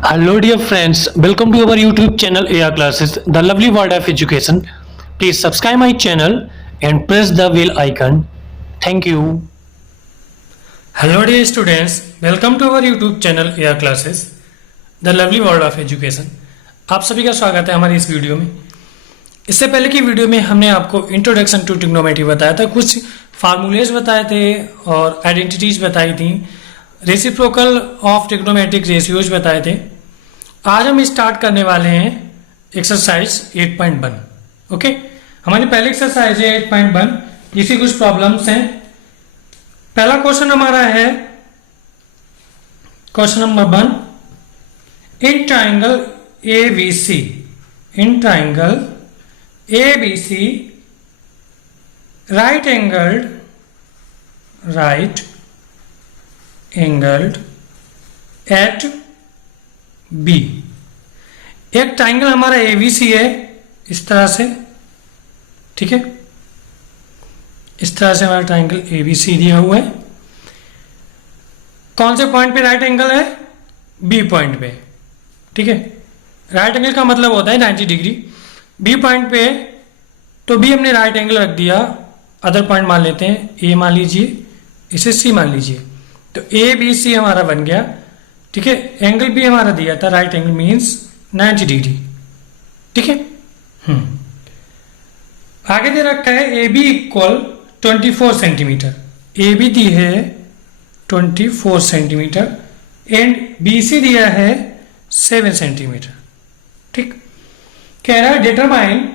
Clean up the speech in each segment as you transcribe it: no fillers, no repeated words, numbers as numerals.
Hello, dear friends. Welcome to our YouTube channel AR Classes, the lovely world of education. Please subscribe my channel and press the bell icon. Thank you. Hello, dear students. Welcome to our YouTube channel AR Classes, the lovely world of education. आप सभी का स्वागत है हमारी इस video में। इससे पहले की वीडियो में हमने आपको इंट्रोडक्शन टू ट्रिग्नोमेट्री बताया था, कुछ फार्मूलेज बताए थे और आइडेंटिटीज बताई थी, रेसिप्रोकल ऑफ ट्रिग्नोमेट्रिक रेशियोज बताए थे। आज हम स्टार्ट करने वाले हैं एक्सरसाइज 8.1। ओके, हमारी पहली एक्सरसाइज है 8.1। इसी कुछ प्रॉब्लम्स हैं। पहला क्वेश्चन हमारा है question number 1। In triangle ABC, in triangle ABC right angled at B। एक ट्राइंगल हमारा ABC है इस तरह से, ठीक है, इस तरह से हमारा ट्राइंगल ABC दिया हुआ है। कौन से पॉइंट पे राइट एंगल है? B पॉइंट पे, ठीक है। राइट एंगल का मतलब होता है 90 डिग्री। B पॉइंट पे तो B हमने राइट एंगल रख दिया, अदर पॉइंट मान लेते हैं, A मान लीजिए, इसे C मान लीजिए, तो ABC हमारा बन गया, ठीक है। एंगल भी हमारा दिया था, राइट एंगल मीन्स 90 डिग्री, ठीक है। आगे दे रखा है AB इक्वल 24 सेंटीमीटर। AB दी है 24 सेंटीमीटर एंड BC दिया है 7 सेंटीमीटर, ठीक। कह रहा है डिटरमाइन,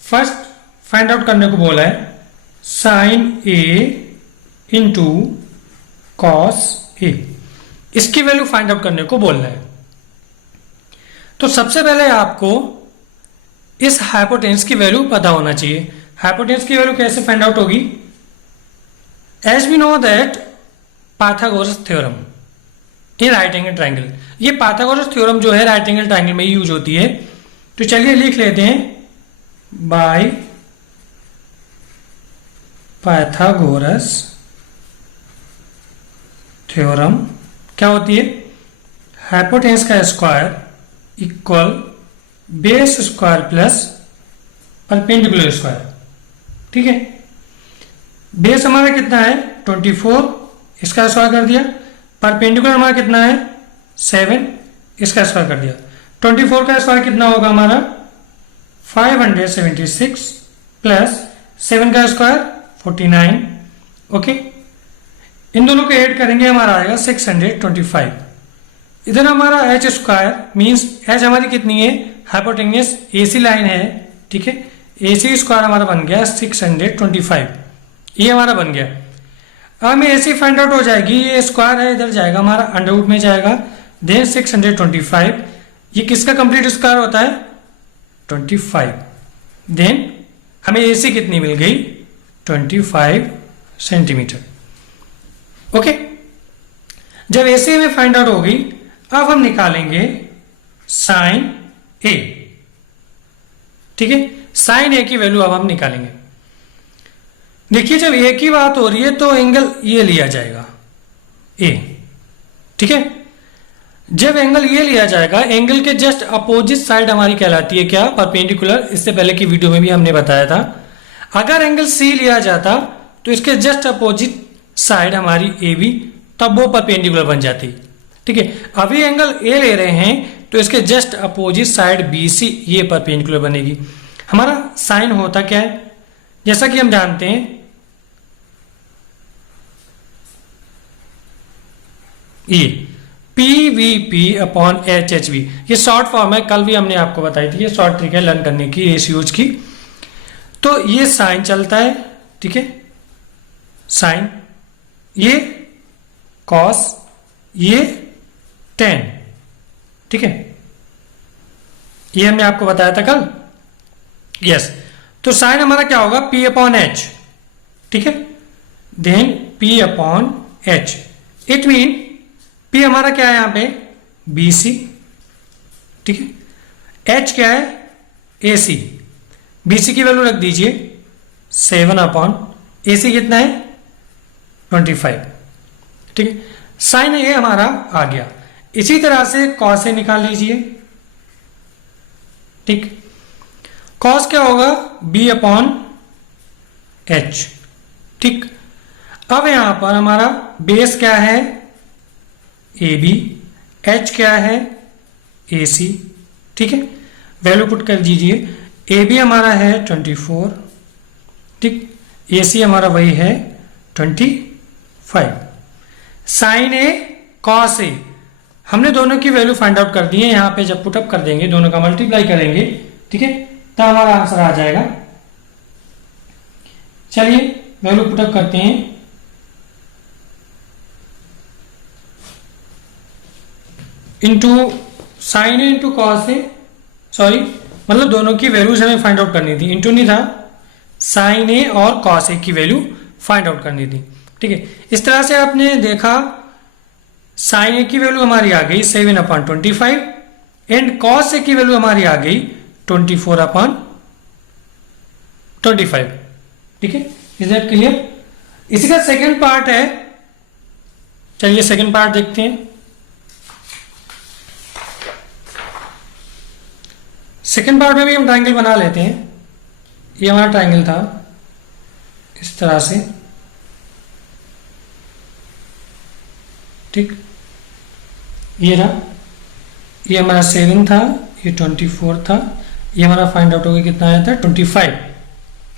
फर्स्ट फाइंड आउट करने को बोला है, sine A into cos A, इसकी वैल्यू फाइंड आउट करने को बोल रहा है। तो सबसे पहले आपको इस हाइपोटेन्यूस की वैल्यू पता होना चाहिए। हाइपोटेन्यूस की वैल्यू कैसे फाइंड आउट होगी? As we know that Pythagoras theorem in right angle triangle, ये पाइथागोरस थ्योरम जो है राइट एंगल ट्राइंगल में यूज होती है। तो चलिए लिख लेते हैं, बाय पाइथागोरस थ्योरम क्या होती है? हाइपोटेन्यूस का square equal base square plus perpendicular square, ठीक है। बेस हमारा कितना है? 24, इसका स्क्वायर कर दिया। परपेंडिकुलर हमारा कितना है? 7, इसका स्क्वायर कर दिया। 24 का स्क्वायर कितना होगा हमारा? 576 प्लस 7 का स्क्वायर 49, ओके। इन दोनों को ऐड करेंगे, हमारा आएगा 625। इधर हमारा एच स्क्वायर मीन्स एच हमारी कितनी है? हाइपोटेन्यूस AC लाइन है, ठीक है। AC स्क्वायर हमारा बन गया 625, ये हमारा बन गया। अब हमें AC फाइंड आउट हो जाएगी, ये स्क्वायर है इधर जाएगा हमारा अंडरवुड में जाएगा, देन 625, ये किसका कंप्लीट स्क्वायर होता है? 25। देन हमें AC कितनी मिल गई? 25 सेंटीमीटर, ओके। जब AC में फाइंड आउट होगी, अब हम निकालेंगे साइन A, ठीक है। साइन A की वैल्यू अब हम निकालेंगे। देखिए, जब A की बात हो रही है तो एंगल ये लिया जाएगा A, ठीक है। जब एंगल ये लिया जाएगा, एंगल के जस्ट अपोजिट साइड हमारी कहलाती है क्या? परपेंडिकुलर। इससे पहले की वीडियो में भी हमने बताया था। अगर एंगल C लिया जाता तो इसके जस्ट अपोजिट साइड हमारी AB, तब वो परपेंडिकुलर बन जाती, ठीक है। अभी एंगल A ले रहे हैं तो इसके जस्ट अपोजिट साइड BC, ये परपेंडिकुलर बनेगी। हमारा साइन होता क्या है? जैसा कि हम जानते हैं, ये PVP अपॉन HHV, ये शॉर्ट फॉर्म है, कल भी हमने आपको बताई थी, ये शॉर्ट ट्रिक है लर्न करने की रेशियोज की। तो ये साइन चलता है, ठीक है, साइन, ये कॉस, ये टेन, ठीक है, ये हमने आपको बताया था कल, यस। तो साइन हमारा क्या होगा? P अपॉन H, ठीक है, then P upon H। It mean P हमारा क्या है यहाँ पे? BC, ठीक है। H क्या है? AC। BC की वैल्यू रख दीजिए 7 अपॉन AC कितना है? 25, ठीक है। साइन ए हमारा आ गया। इसी तरह से कॉस ए निकाल लीजिए। ठीक, कॉस क्या होगा, बी अपॉन एच। ठीक, अब यहां पर हमारा बेस क्या है, ए बी, एच क्या है, ए सी। ठीक है, वैल्यू पुट कर दीजिए। ए बी हमारा है 24, ठीक, ए सी हमारा वही है 25। साइन ए कॉस ए, हमने दोनों की वैल्यू फाइंड आउट कर दी है। यहां पे जब पुटअप कर देंगे, दोनों का मल्टीप्लाई करेंगे, ठीक है, तो हमारा आंसर आ जाएगा। चलिए वैल्यू पुटअप करते हैं। Into sine A into cos A, sorry मतलब दोनों की वैल्यूज हमें फाइंड आउट करनी थी, इंटू नहीं था, साइन ए और कॉस ए की वैल्यू फाइंड आउट करनी थी। ठीक है, इस तरह से आपने देखा साइन ए की वैल्यू हमारी आ गई 7/25 एंड कॉस ए की वैल्यू हमारी आ गई 24/25। ठीक है, इज दैट क्लियर? इसी का सेकेंड पार्ट है, चलिए सेकेंड पार्ट देखते हैं। सेकेंड पार्ट में भी हम ट्राइंगल बना लेते हैं। ये हमारा ट्राइंगल था इस तरह से, ठीक, ये रहा, ये हमारा 7 था, ये 24 था, ये हमारा फाइंड आउट हो गया कितना आया था 25।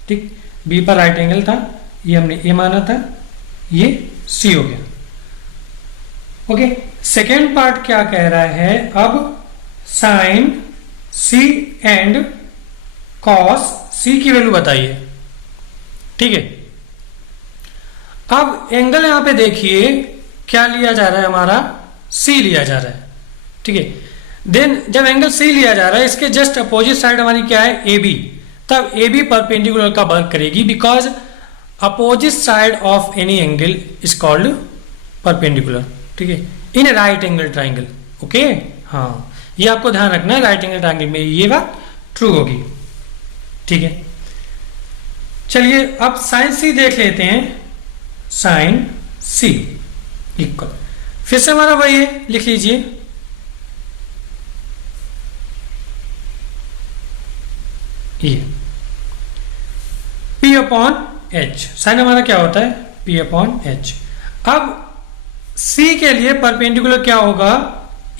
ठीक, बी पर राइट एंगल था, ये हमने ए माना था, ये सी हो गया। ओके, सेकेंड पार्ट क्या कह रहा है, अब साइन सी एंड कॉस सी की वैल्यू बताइए। ठीक है, अब एंगल यहां पे देखिए क्या लिया जा रहा है, हमारा सी लिया जा रहा है। ठीक है, देन जब एंगल सी लिया जा रहा है, इसके जस्ट अपोजिट साइड हमारी क्या है, ए बी, तब ए बी परपेंडिकुलर का वर्क करेगी, because opposite side of any angle is called perpendicular. ठीक है, इन राइट एंगल ट्राइंगल। ओके, हाँ, ये आपको ध्यान रखना है, राइट एंगल ट्राइंगल में ये बात ट्रू होगी। ठीक है, चलिए अब साइन सी देख लेते हैं। साइन सी इक्वल, फिर से हमारा वही है, लिख लीजिए, ये P अपॉन एच। साइन हमारा क्या होता है, P अपॉन एच। अब C के लिए परपेंडिकुलर क्या होगा,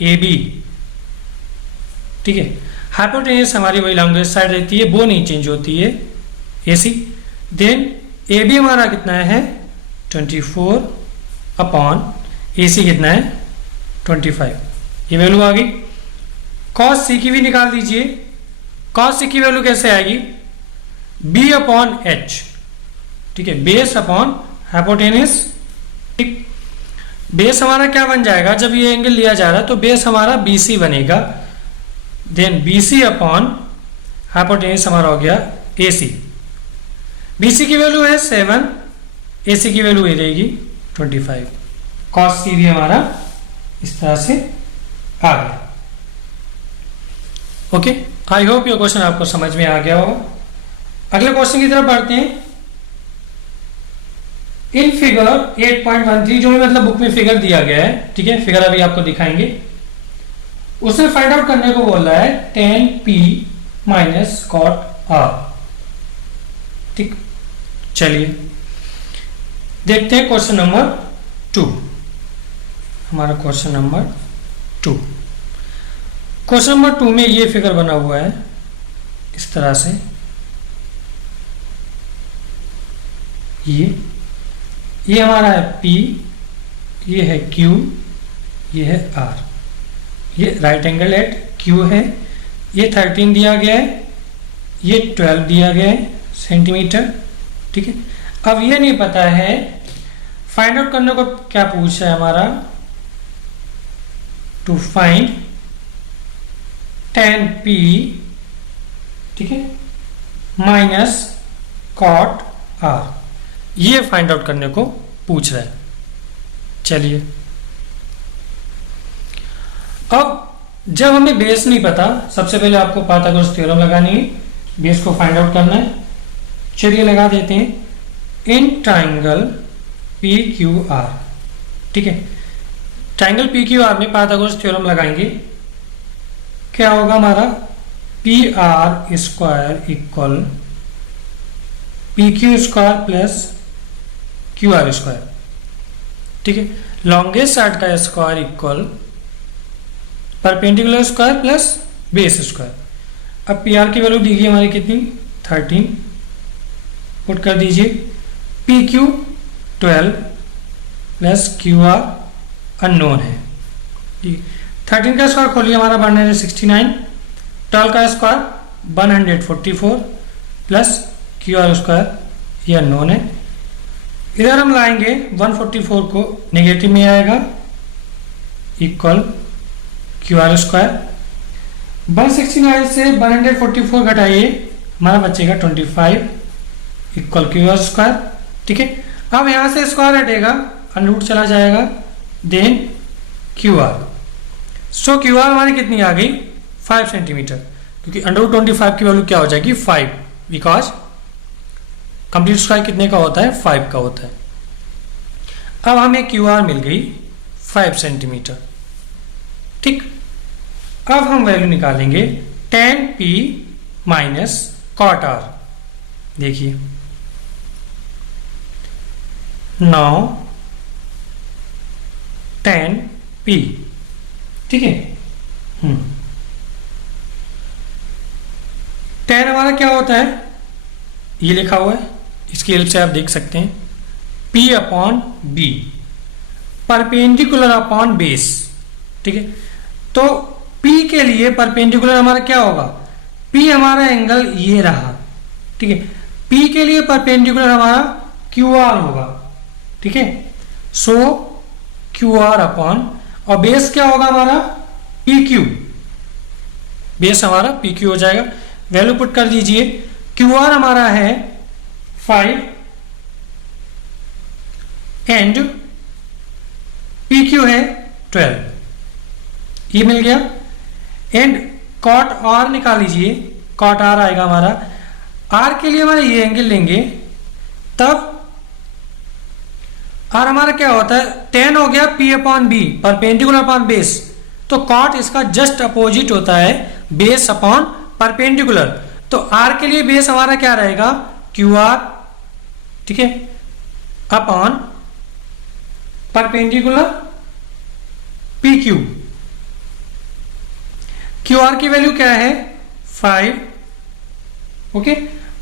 ए बी। ठीक है, हाइपोटेन्यूस हमारी वही लॉन्गेस्ट साइड रहती है, वो नहीं चेंज होती है, ए सी। देन ए बी हमारा कितना है 24 अपॉन ए सी कितना है 25, ये वैल्यू आ गई। कॉस सी की भी निकाल दीजिए। कॉस सी की वैल्यू कैसे आएगी, बी अपॉन एच। ठीक है, बेस अपॉन हाइपोटेन्यूस। ठीक, बेस हमारा क्या बन जाएगा, जब ये एंगल लिया जा रहा है तो बेस हमारा बी सी बनेगा। Then B C upon hypotenuse हमारा हो गया ए सी। बी सी की वैल्यू है 7, ए सी की वैल्यू ये रहेगी 25। कॉस सी भी हमारा इस तरह से आ गया। ओके, आई होप ये क्वेश्चन आपको समझ में आ गया होगा। अगले क्वेश्चन की तरफ बढ़ते हैं। इन फिगर 8.13, जो भी मतलब बुक में फिगर दिया गया है, ठीक है, फिगर अभी आपको दिखाएंगे, उसमें फाइंड आउट करने को बोल रहा है tan p minus cot r। ठीक, चलिए देखते हैं क्वेश्चन नंबर 2। हमारा क्वेश्चन नंबर 2, क्वेश्चन नंबर 2 में ये फिगर बना हुआ है इस तरह से, ये हमारा है P, ये है Q, ये है R, ये राइट एंगल एट Q है, ये 13 दिया गया है, ये 12 दिया गया है सेंटीमीटर। ठीक है, अब ये नहीं पता है, फाइंड आउट करने को क्या पूछा है हमारा, टू फाइंड tan P, ठीक है, माइनस cot R, ये फाइंड आउट करने को पूछ रहा है। चलिए, अब जब हमें बेस नहीं पता, सबसे पहले आपको पाइथागोरस थ्योरम लगानी है, बेस को फाइंड आउट करना है। चलिए लगा देते हैं। In triangle P Q are, ठीक है, ट्राइंगल पी क्यू आर में पाइथागोरस थ्योरम लगाएंगे, क्या होगा हमारा P R square equal P Q square plus Q R square, ठीक है। लॉन्गेस्ट साइड का square equal perpendicular square plus base square. अब पी आर की वैल्यू दी गई हमारी कितनी 13, पुट कर दीजिए P Q 12 plus Q are unknown है, ठीक। 13 का स्क्वायर खोलिए हमारा 169, 12 का square 144 plus Q R square ये अननोन है। इधर हम लाएंगे 144 को नेगेटिव में आएगा इक्वल क्यू आर स्क्वायर। 169 से 144 घटाइए हमारा बचेगा 25 इक्वल क्यू आर स्क्वायर, ठीक है। अब यहां से स्क्वायर हटेगा अंडर रूट चला जाएगा, देन क्यू आर। सो क्यू आर हमारी कितनी आ गई 5 सेंटीमीटर, क्योंकि अंडर रूट 25 की वैल्यू क्या हो जाएगी 5, बिकॉज कंप्लीट स्क्वायर कितने का होता है 5 का होता है। अब हमें क्यू आर मिल गई 5 सेंटीमीटर, ठीक। अब हम वैल्यू निकालेंगे tan p minus cot r। देखिए 9 tan p, ठीक है। tan हमारा क्या होता है ये लिखा हुआ है, इसकी हेल्प से आप देख सकते हैं P upon B perpendicular upon base, ठीक है। तो P के लिए परपेंडिकुलर हमारा क्या होगा, P हमारा एंगल ये रहा, ठीक है। P के लिए परपेंडिकुलर हमारा QR होगा, ठीक है। सो QR अपॉन, और बेस क्या होगा हमारा PQ, बेस हमारा PQ हो जाएगा। वैल्यू पुट कर दीजिए, QR हमारा है 5 एंड PQ है 12, ये मिल गया। एंड cot R निकाल लीजिए, cot R आएगा हमारा, R के लिए हमारा ये एंगल लेंगे, तब R हमारा क्या होता है tan हो गया P upon B perpendicular upon base, तो cot इसका जस्ट अपोजिट होता है बेस अपॉन परपेंडिकुलर। तो R के लिए बेस हमारा क्या रहेगा QR, ठीक है, अपॉन परपेंडिकुलर PQ। QR की वैल्यू क्या है 5, ओके।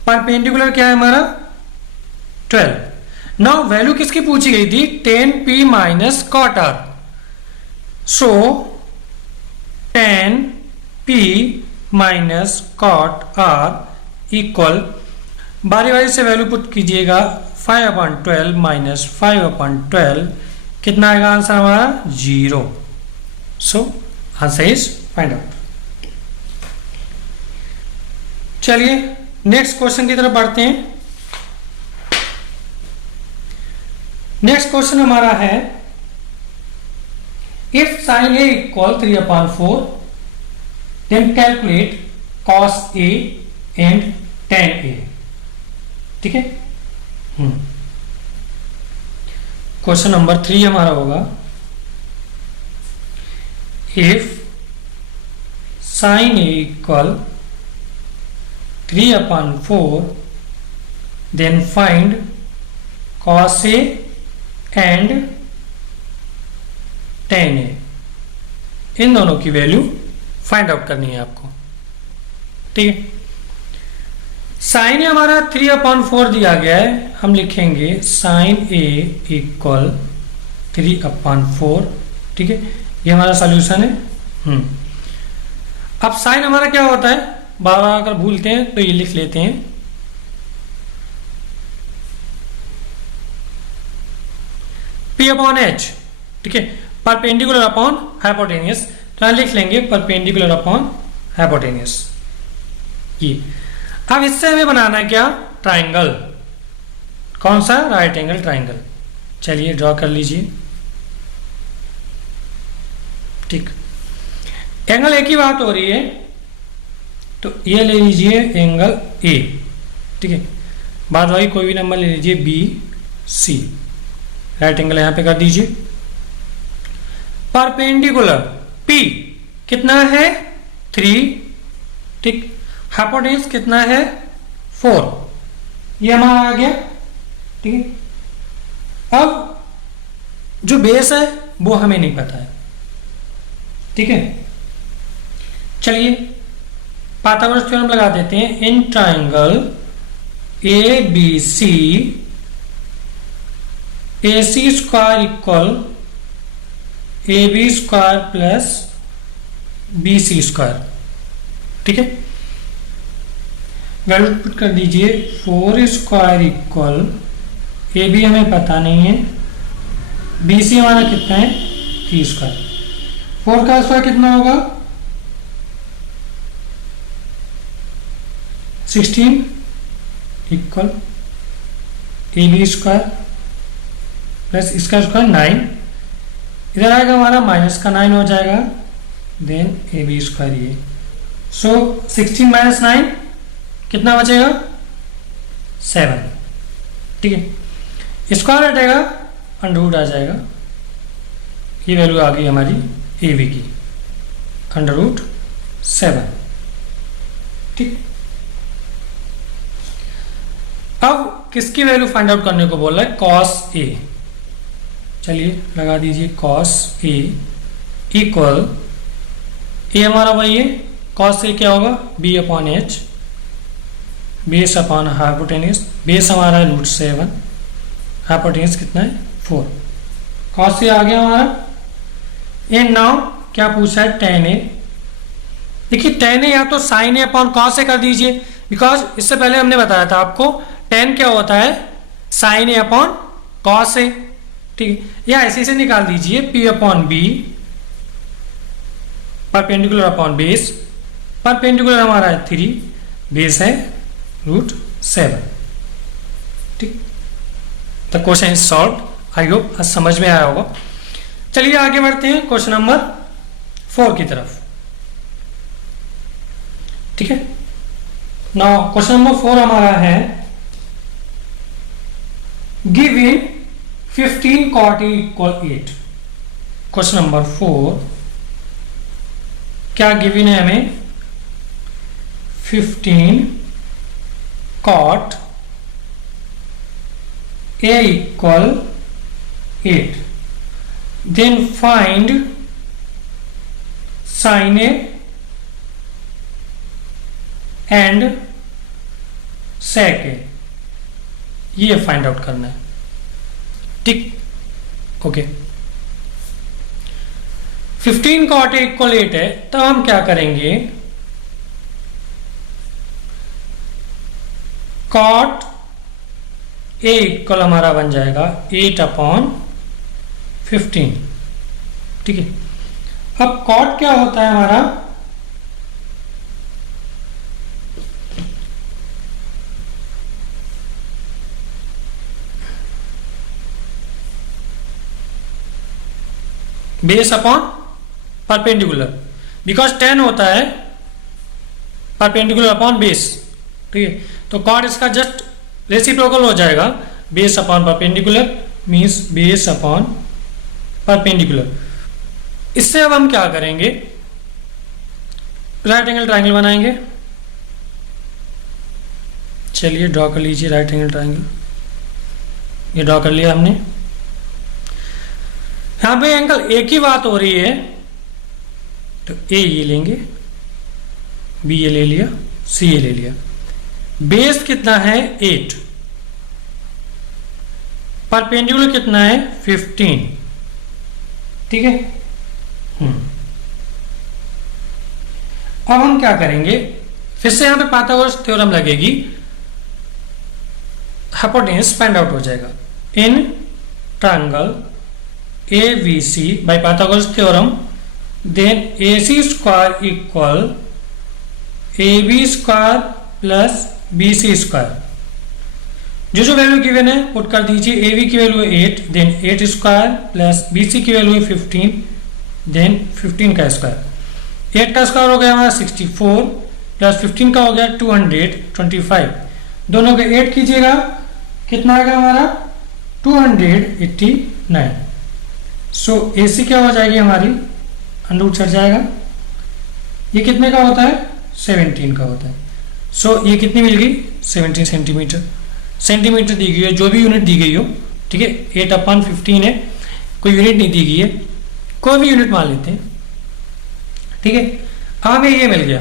परपेंडिकुलर क्या है हमारा 12। नाउ वैल्यू किसकी पूछी गई थी tan P minus cot R। सो tan P minus cot R equal, बारी बारी से वैल्यू पुट कीजिएगा, 5/12 माइनस 5/12 कितना आएगा आंसर हमारा 0। So answer is find out. चलिए नेक्स्ट क्वेश्चन की तरफ बढ़ते हैं। नेक्स्ट क्वेश्चन हमारा है if sin a equal 3/4 then calculate cos a and tan a, ठीक है। क्वेश्चन नंबर 3 हमारा होगा if sin a equal 3/4 then find cos a and tan a। इन दोनों की वैल्यू फाइंड आउट करनी है आपको, ठीक है। साइन ए हमारा 3/4 दिया गया है, हम लिखेंगे साइन ए इक्वल 3/4, ठीक है। ये हमारा सॉल्यूशन है। अब साइन हमारा क्या होता है, बार बार अगर भूलते हैं तो ये लिख लेते हैं, P अपॉन H, ठीक है, परपेंडिकुलर अपॉन हाइपोटेनियस। तो यहां लिख लेंगे परपेंडिकुलर अपॉन हाइपोटेनियस ये। अब इससे हमें बनाना है क्या ट्राइंगल, कौन सा राइट एंगल ट्राइंगल। चलिए ड्रॉ कर लीजिए, ठीक। एंगल ए की बात हो रही है तो ये ले लीजिए एंगल ए, ठीक है। बाद बाकी कोई भी नंबर ले लीजिए B C, राइट एंगल यहां पे कर दीजिए। परपेंडिकुलर P कितना है 3, ठीक, हाइपोटेन्यूज कितना है 4, ये हमारा आ गया, ठीक है। अब जो बेस है वो हमें नहीं पता है, ठीक है। चलिए पाइथागोरस थ्योरम लगा देते हैं। In triangle A B C A C square equal A B square plus B C square, ठीक है। वैल्यू पुट कर दीजिए 4 स्क्वायर इक्वल ए बी हमें पता नहीं है, बी सी हमारा कितना है 3 स्क्वायर। 4 का स्क्वायर कितना होगा 16 equal A B square plus इसका स्क्वायर 9, इधर आएगा हमारा माइनस का 9 हो जाएगा, देन ए बी स्क्वायर ये। सो 16 माइनस 9 कितना बचेगा 7, ठीक है। स्क्वायर हटेगा अंडर रूट आ जाएगा, ये वैल्यू आ गई हमारी ए बी की अंडर रूट 7, ठीक। अब किसकी वैल्यू फाइंड आउट करने को बोल रहा है कॉस ए। चलिए लगा दीजिए कॉस ए इक्वल ए हमारा वही है, कॉस ए क्या होगा B upon H, base upon hypotenuse, base हमारा है रूट 7, हाइपोटेन्यूज कितना है 4, कॉस ए आ गया हमारा। एंड नाउ क्या पूछा है tan ए। देखिए tan ए या तो साइन ए अपॉन कॉस ए कर दीजिए, बिकॉज इससे पहले हमने बताया था आपको tan क्या होता है sine A upon cos A, ठीक है। या ऐसे से निकाल दीजिए P upon B perpendicular upon base, perpendicular हमारा है 3, बेस है रूट 7, ठीक। The question is solve. I hope आज समझ में आया होगा। चलिए आगे बढ़ते हैं क्वेश्चन नंबर 4 की तरफ, ठीक है। नाउ क्वेश्चन नंबर 4 हमारा है given 15 cot A equal 8। Question number 4 क्या गिवन है हमें 15 cot A equal 8, then find sin A and sec A, ये फाइंड आउट करना है, ठीक। ओके 15 cot A इक्वल 8 है, तो हम क्या करेंगे cot A इक्वल हमारा बन जाएगा 8 अपॉन 15, ठीक है। अब cot क्या होता है हमारा बेस अपॉन परपेंडिकुलर, बिकॉज 10 होता है परपेंडिकुलर अपॉन बेस, ठीक है। तो कॉट इसका जस्ट रेसिप्रोकल हो जाएगा, base upon perpendicular means base upon perpendicular. इससे अब हम क्या करेंगे राइट एंगल ट्राइंगल बनाएंगे। चलिए ड्रॉ कर लीजिए राइट एंगल ट्राइंगल, ये ड्रॉ कर लिया हमने। यहां पे एंगल एक ही बात हो रही है, तो ए ये लेंगे, बी ये ले लिया, सी ये ले लिया। बेस कितना है 8, परपेंडिकुलर कितना है 15, ठीक है। अब हम क्या करेंगे फिर से यहां पे पाइथागोरस थ्योरम लगेगी, हाइपोटेन्यूज फाइंड आउट हो जाएगा। इन triangle ABC by Pythagoras theorem, then AC square equal AB square plus BC square। जो वैल्यू गिवन है पुट कर दीजिए। AB की वैल्यू है 8, देन 8 स्क्वायर प्लस BC की वैल्यू है 15, देन 15 का स्क्वायर। 8 का स्क्वायर हो गया हमारा 64 प्लस 15 का हो गया 225, दोनों के 8 कीजिएगा कितना आएगा हमारा 289, सो AC क्या हो जाएगी हमारी, अंडर रूट चढ़ जाएगा। ये कितने का होता है, 17 का होता है। सो ये कितनी मिल गई, 17 सेंटीमीटर। सेंटीमीटर दी गई है, जो भी यूनिट दी गई हो, ठीक है। 8/15 है, कोई यूनिट नहीं दी गई है, कोई भी यूनिट मान लेते हैं, ठीक है। हमें ये मिल गया।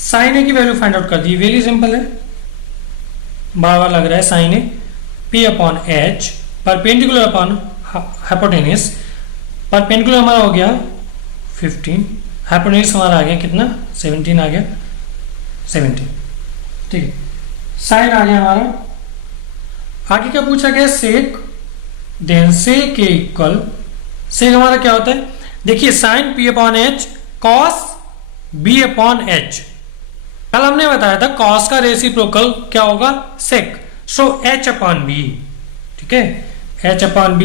साइन ए की वैल्यू फाइंड आउट कर दी, वेरी सिंपल है, बार बार लग रहा है। साइन ए P/H perpendicular upon hypotenuse. Perpendicular हमारा हो गया 15, हाइपोटेन्यूज हमारा आ गया कितना, 17 आ गया, 17, ठीक है। साइन आ गया हमारा। आगे क्या पूछा गया, सेक। देन सेक के इक्वल, सेक हमारा क्या होता है, देखिए साइन P/H कॉस B/H। कल हमने बताया था कॉस का रेसिप्रोकल क्या होगा, सेक। सो H/B, ठीक है, H/B।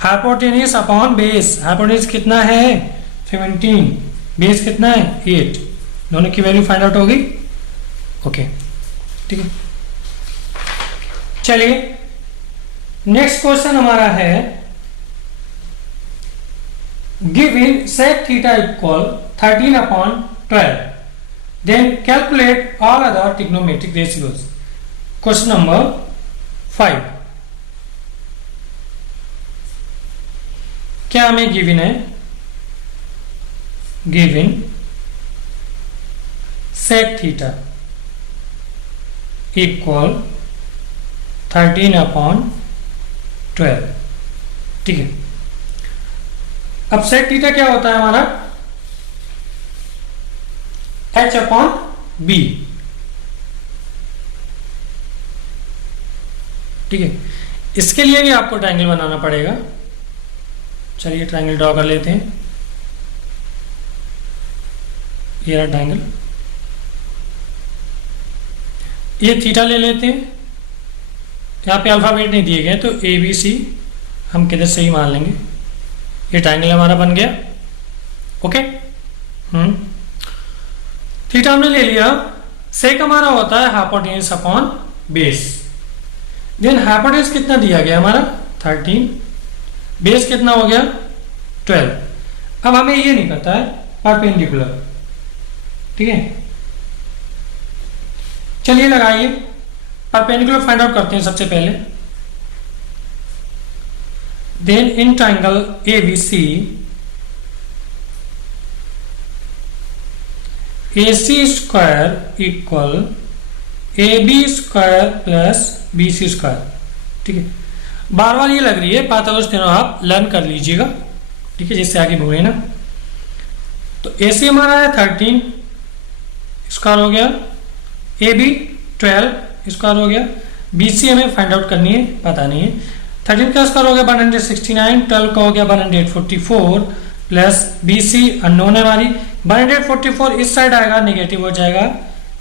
Hypotenuse upon base, hypotenuse कितना है 17, बेस कितना है 8, दोनों की वैल्यू फाइंड आउट होगी, ओके, ठीक है। चलिए नेक्स्ट क्वेश्चन हमारा है, given sec theta equal 13/12, then calculate all other trigonometric ratios। Question number 5, क्या हमें गिवन है, गिवन sec थीटा इक्वल 13/12, ठीक है। अब sec थीटा क्या होता है हमारा, H/B, ठीक है। इसके लिए भी आपको ट्रायंगल बनाना पड़ेगा। चलिए ट्रायंगल ड्रॉ कर लेते हैं, ये रहा ट्रायंगल। ये थीटा ले लेते हैं, यहाँ पे अल्फाबेट नहीं दिए गए तो ABC हम किधर से ही मान लेंगे। ये ट्रायंगल हमारा बन गया, ओके। थीटा हमने ले लिया। सेक हमारा होता है hypotenuse upon base. Then hypotenuse कितना दिया गया हमारा 13, बेस कितना हो गया 12। अब हमें ये नहीं पता है परपेंडिकुलर, ठीक है। चलिए लगाइए, परपेंडिकुलर फाइंड आउट करते हैं सबसे पहले। Then in triangle ABC AC square equal AB square plus BC square, ठीक है। बार बार ये लग रही है, पाइथागोरस थ्योरम आप लर्न कर लीजिएगा, ठीक है, जिससे आगे भूले ना। तो AC हमारा है 13 स्क्वायर हो गया, AB 12 स्क्वायर हो गया, BC हमें फाइंड आउट करनी है, पता नहीं है। 13 का स्क्वायर हो गया 169, 12 का हो गया 144 प्लस BC अननोन है हमारी। 144 इस साइड आएगा, नेगेटिव हो जाएगा,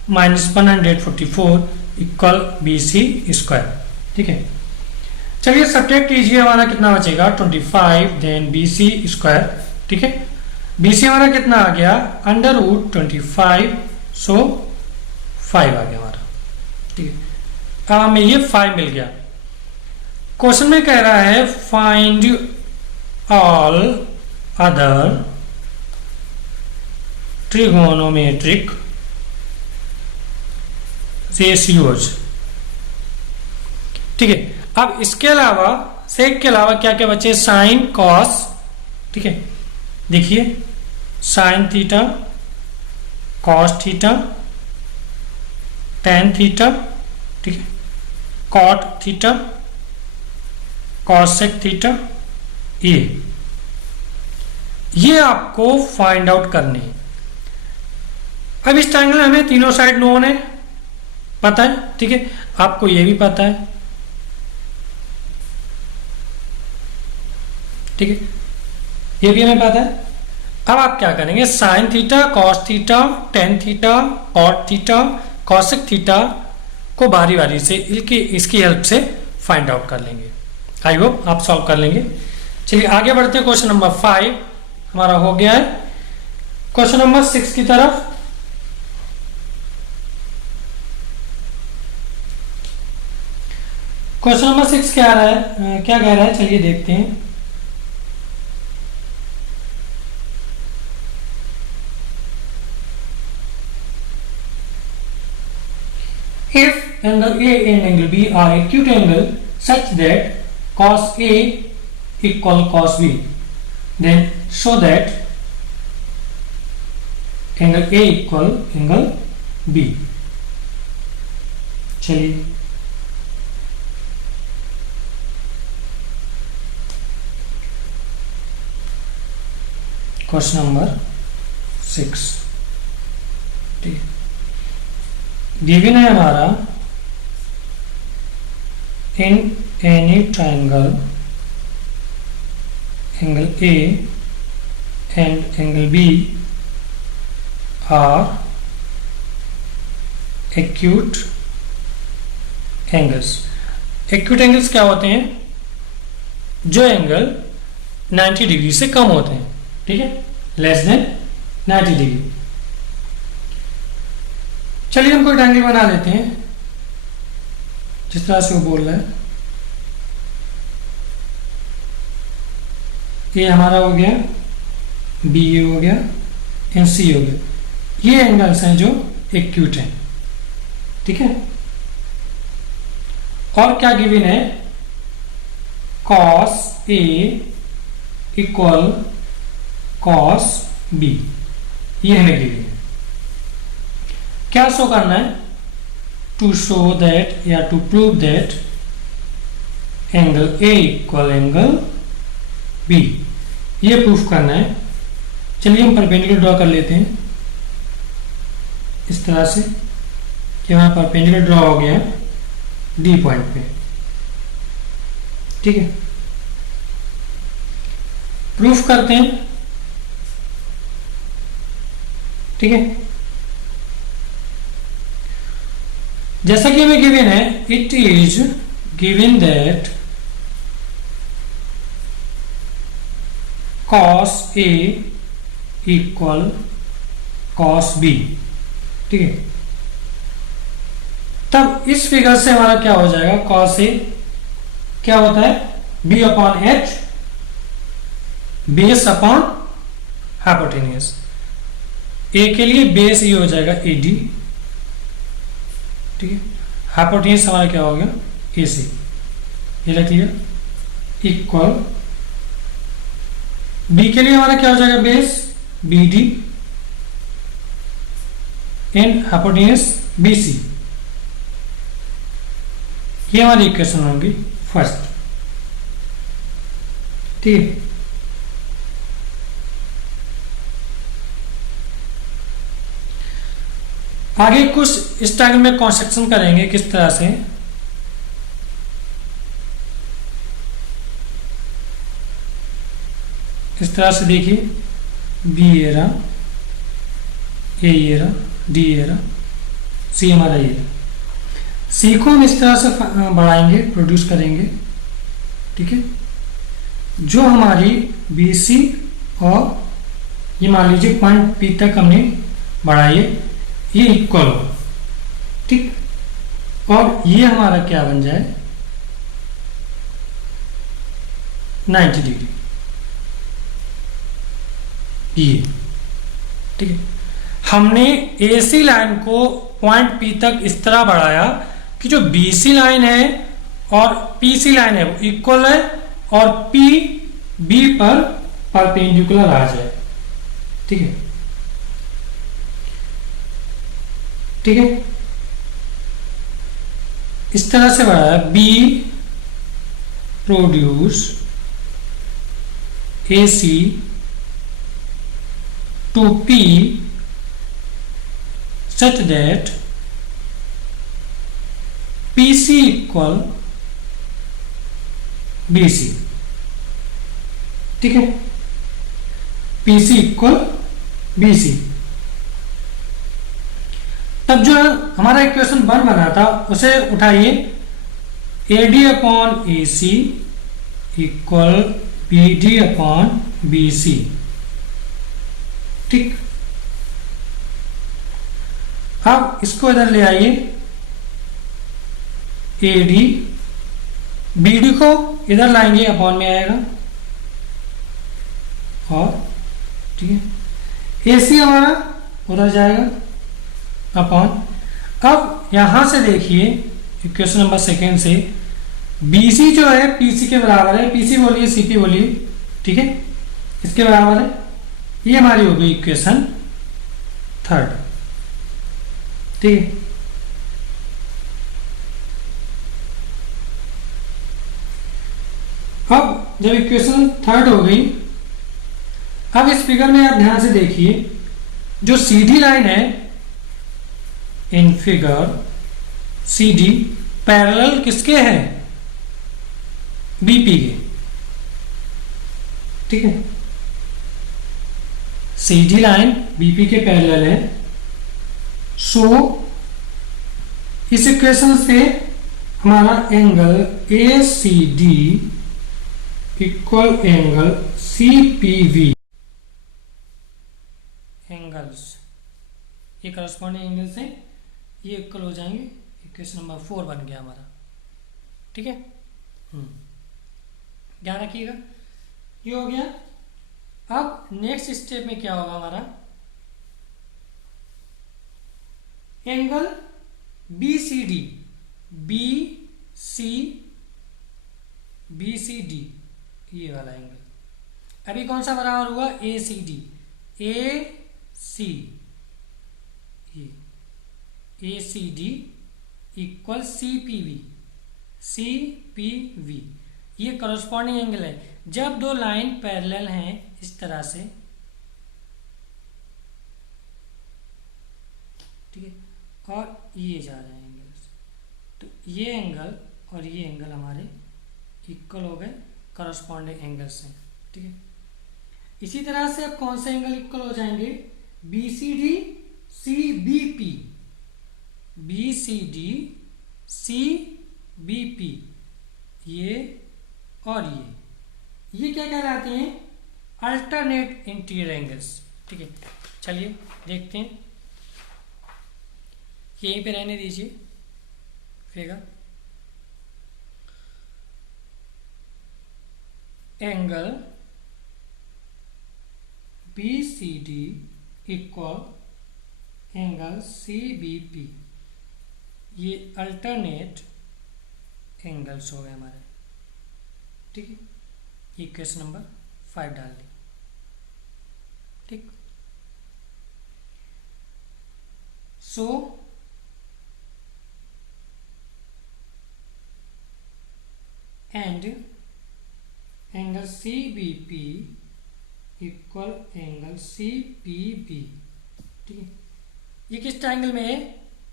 -144 इक्वल BC स्क्वायर, ठीक है। चलिए सब्ट्रैक्ट कीजिए, हमारा कितना बचेगा 25, देन BC स्क्वायर, ठीक है। BC हमारा कितना आ गया √25, सो 5 आ गया हमारा, ठीक है। अब हमें ये 5 मिल गया। क्वेश्चन में कह रहा है find all other trigonometric ratios, ठीक है। अब इसके अलावा सेक के अलावा क्या क्या बचे, साइन कॉस, ठीक है। देखिए sign theta, cos theta, tan theta, ठीक है, कॉट थीटा, कॉसेक थीटा, ये आपको फाइंड आउट करने हैं। अब इस ट्रायंगल में हमें तीनों साइड नोन है, पता है, ठीक है। आपको ये भी पता है, ठीक है, ये भी हमें पता है। अब आप क्या करेंगे, sine theta, cos theta, tan theta, cot theta, cosec theta को बारी बारी से इसकी हेल्प से फाइंड आउट कर लेंगे। आई होप आप सॉल्व कर लेंगे। चलिए आगे बढ़ते हैं, क्वेश्चन नंबर 5 हमारा हो गया है। क्वेश्चन नंबर 6 की तरफ। क्वेश्चन नंबर 6 क्या कह रहा है, चलिए देखते हैं। If angle A and angle B are acute angle such that cos A equal cos B, then show that angle A equal angle B. चलिए क्वेश्चन नंबर 6, ठीक है। गिवन है हमारा in any triangle angle A and angle B are acute angles. Acute angles क्या होते हैं? जो angle 90 degree से कम होते हैं, ठीक है, लेस देन 90 डिग्री। चलिए हम कोई ट्रायंगल बना लेते हैं जिस तरह से वो बोल रहा है। ये हमारा हो गया, बी ए हो गया, एंड सी हो गया। ये एंगल्स हैं जो एक्यूट हैं, ठीक है। और क्या गिवन है? Cos A equal cos B, ये हमें गिवन है। क्या शो करना है? टू शो दैट या to prove that angle A equal angle B, ये प्रूफ करना है। चलिए हम परपेंडिकुलर ड्रॉ कर लेते हैं इस तरह से कि वहां परपेंडिकुलर ड्रॉ हो गया डी पॉइंट पे, ठीक है। प्रूफ करते हैं, ठीक है। जैसा कि हमें गिवन है, it is given that cos A equal cos B, ठीक है। तब इस फिगर से हमारा क्या हो जाएगा? cos A क्या होता है? B upon H base upon hypotenuse. A के लिए बेस ये हो जाएगा AD, ठीक है। हाइपोटेन्यूज हमारा क्या हो गया? AC, ये रख लिया, इक्वल बी के लिए हमारा क्या हो जाएगा? Base BD and hypotenuse BC। ये हमारी इक्वेशन होगी फर्स्ट, ठीक है। आगे कुछ इस ट्रायंगल में कंस्ट्रक्शन करेंगे किस तरह से। इस तरह से देखिए, बी ये रहा, ए ये रहा, डी ये रहा, सी हमारा ये रहा। सी को हम इस तरह से बढ़ाएंगे, प्रोड्यूस करेंगे, ठीक है। जो हमारी बी सी और ये मान लीजिए पॉइंट पी तक हमने बढ़ाई है, ये इक्वल हो, ठीक। और ये हमारा क्या बन जाए? 90 डिग्री, ये, ठीक है। हमने AC लाइन को पॉइंट P तक इस तरह बढ़ाया कि जो BC लाइन है और PC लाइन है वो इक्वल है और P B पर परपेंडिकुलर आ जाए, ठीक है, ठीक है। इस तरह से बढ़ाया, B produce AC to P such that PC equal BC, ठीक है। PC equal BC। तब जो हमारा इक्वेशन 1 बना था उसे उठाइए, AD upon AC equal BD upon BC, ठीक। अब इसको इधर ले आइए, AD BD को इधर लाएंगे, अपॉन में आएगा, और ठीक है AC हमारा उधर जाएगा अपॉन। अब यहां से देखिए इक्वेशन नंबर सेकेंड से BC जो है PC के बराबर है, PC बोलिए CP बोलिए, ठीक है, इसके बराबर है। ये हमारी हो गई इक्वेशन थर्ड, ठीक है। अब जब इक्वेशन थर्ड हो गई, अब इस फिगर में आप ध्यान से देखिए, जो CD लाइन है इन फिगर CD पैरेलल किसके हैं? BP के, ठीक है। CD लाइन BP के पैरेलल है। सो इस इक्वेशन से हमारा angle ACD equal angle CPV, angles ये करस्पॉन्डिंग एंगल से ये इक्वल हो जाएंगे। इक्वेशन नंबर 4 बन गया हमारा, ठीक है। ध्यान रखिएगा, ये हो गया। अब नेक्स्ट स्टेप में क्या होगा हमारा, एंगल BCD, BCD ये वाला एंगल अभी कौन सा बराबर हुआ? ACD, ACD इक्वल CPV, ये करस्पॉन्डिंग एंगल है। जब दो लाइन पैरेलल हैं इस तरह से, ठीक है, और ये जा रहे हैं एंगल्स, तो ये एंगल और ये एंगल हमारे इक्वल हो गए करस्पॉन्डिंग एंगल से, ठीक है। इसी तरह से अब कौन से एंगल इक्वल हो जाएंगे? BCD CBP, BCD CBP, ये और ये क्या कहलाते हैं? अल्टरनेट इंटीरियर एंगल्स, ठीक है। चलिए देखते हैं, यहीं पे रहने दीजिए figure. Angle BCD equal angle CBP, ये अल्टरनेट एंगल्स हो गए हमारे, ठीक है। इक्वेशन नंबर 5 डाल दी, ठीक। So and angle CBP equal angle CPB, ठीक है। ये किस ट्राइंगल में है?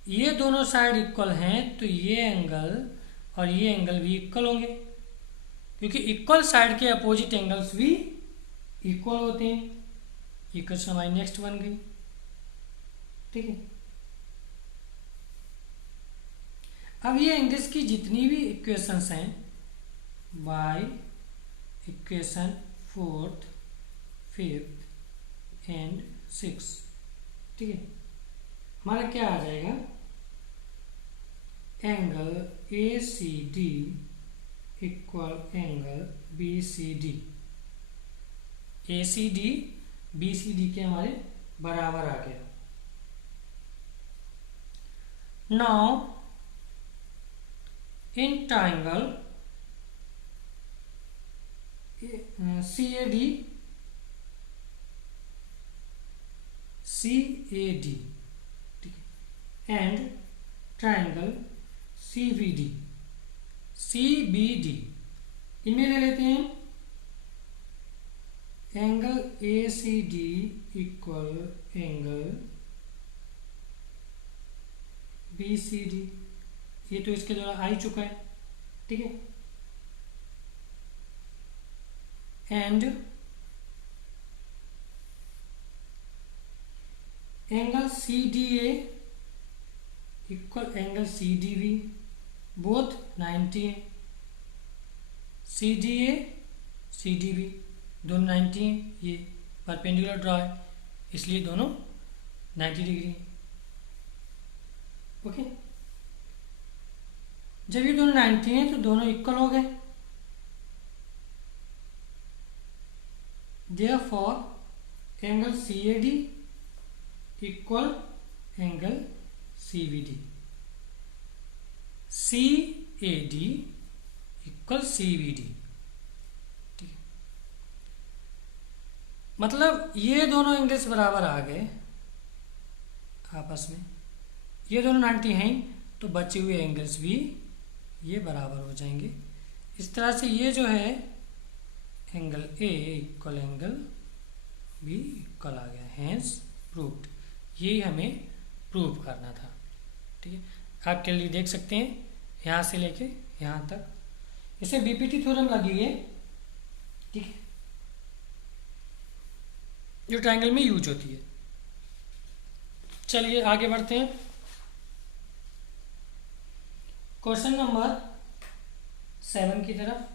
ये दोनों साइड इक्वल हैं, तो ये एंगल और ये एंगल भी इक्वल होंगे, क्योंकि इक्वल साइड के अपोजिट एंगल्स भी इक्वल होते हैं। ये क्वेश्चन हमारी नेक्स्ट बन गई, ठीक है। अब ये एंगल्स की जितनी भी इक्वेशंस हैं, by equation 4th 5th and 6th, ठीक है, हमारा क्या आ जाएगा? Angle ACD equal angle BCD, ACD BCD के हमारे बराबर आ गया। नाउ इन ट्राइंगल CAD, ठीक है, एंड ट्राइंगल CBD, इनमें ले लेते हैं angle ACD equal angle BCD, ये तो इसके द्वारा आ ही चुका है, ठीक है। And angle CDA equal angle CDB, both 90 है। CDA CDB दोनों 90 हैं, ये परपेंडिकुलर ड्रॉ है इसलिए दोनों 90 डिग्री, ओके। जब ये दोनों 90 हैं तो दोनों इक्वल हो गए, therefore angle CAD equal angle CBD, C A D equal C B D. ठीक है, मतलब ये दोनों एंगल्स बराबर आ गए आपस में, ये दोनों 90 हैं तो बचे हुए एंगल्स भी ये बराबर हो जाएंगे। इस तरह से ये जो है angle A equal angle B equal आ गया, हैंस प्रूव्ड। यही हमें प्रूव करना था। ठीक है, आप के लिए देख सकते हैं यहाँ से लेके यहाँ तक, इसे बीपीटी थ्योरम लगी है। ठीक है, जो ट्रायंगल में यूज होती है। चलिए आगे बढ़ते हैं। क्वेश्चन नंबर 7 की तरफ।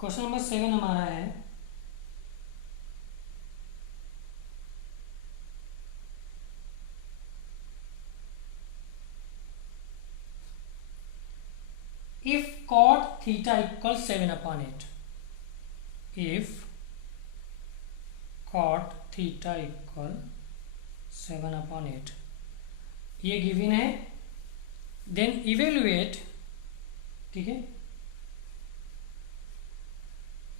क्वेश्चन नंबर 7 हमारा है, if cot theta equals 7/8, if cot theta equal 7/8 ये गिवन है, देन इवेलुएट, ठीक है,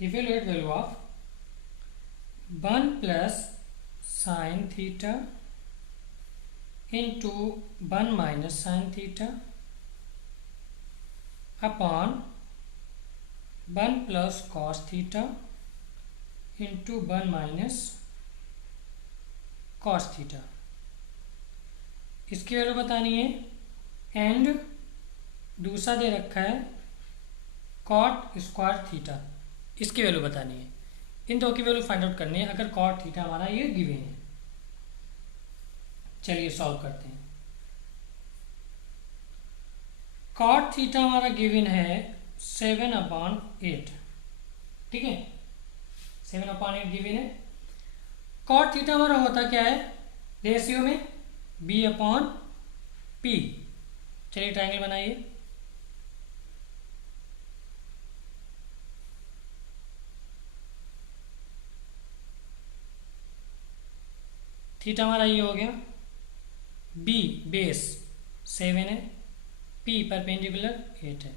evaluate value of 1 plus sine theta into 1 minus sine theta upon 1 plus cos theta into 1 minus cos theta. इसकी value बतानी है, and दूसरा दे रखा है कॉट स्क्वायर थीटा, इसकी वैल्यू बतानी है। इन दो की वैल्यू फाइंड आउट करनी है अगर कॉट थीटा हमारा ये गिवन है। चलिए सॉल्व करते हैं। कॉट थीटा हमारा गिवन है 7/8। ठीक है, 7/8 गिवन है। कॉट थीटा हमारा होता क्या है रेशियो में, b/p। चलिए ट्रायंगल बनाइए। थीटा हमारा ये हो गया, b बेस 7 है, p परपेंडिकुलर 8 है।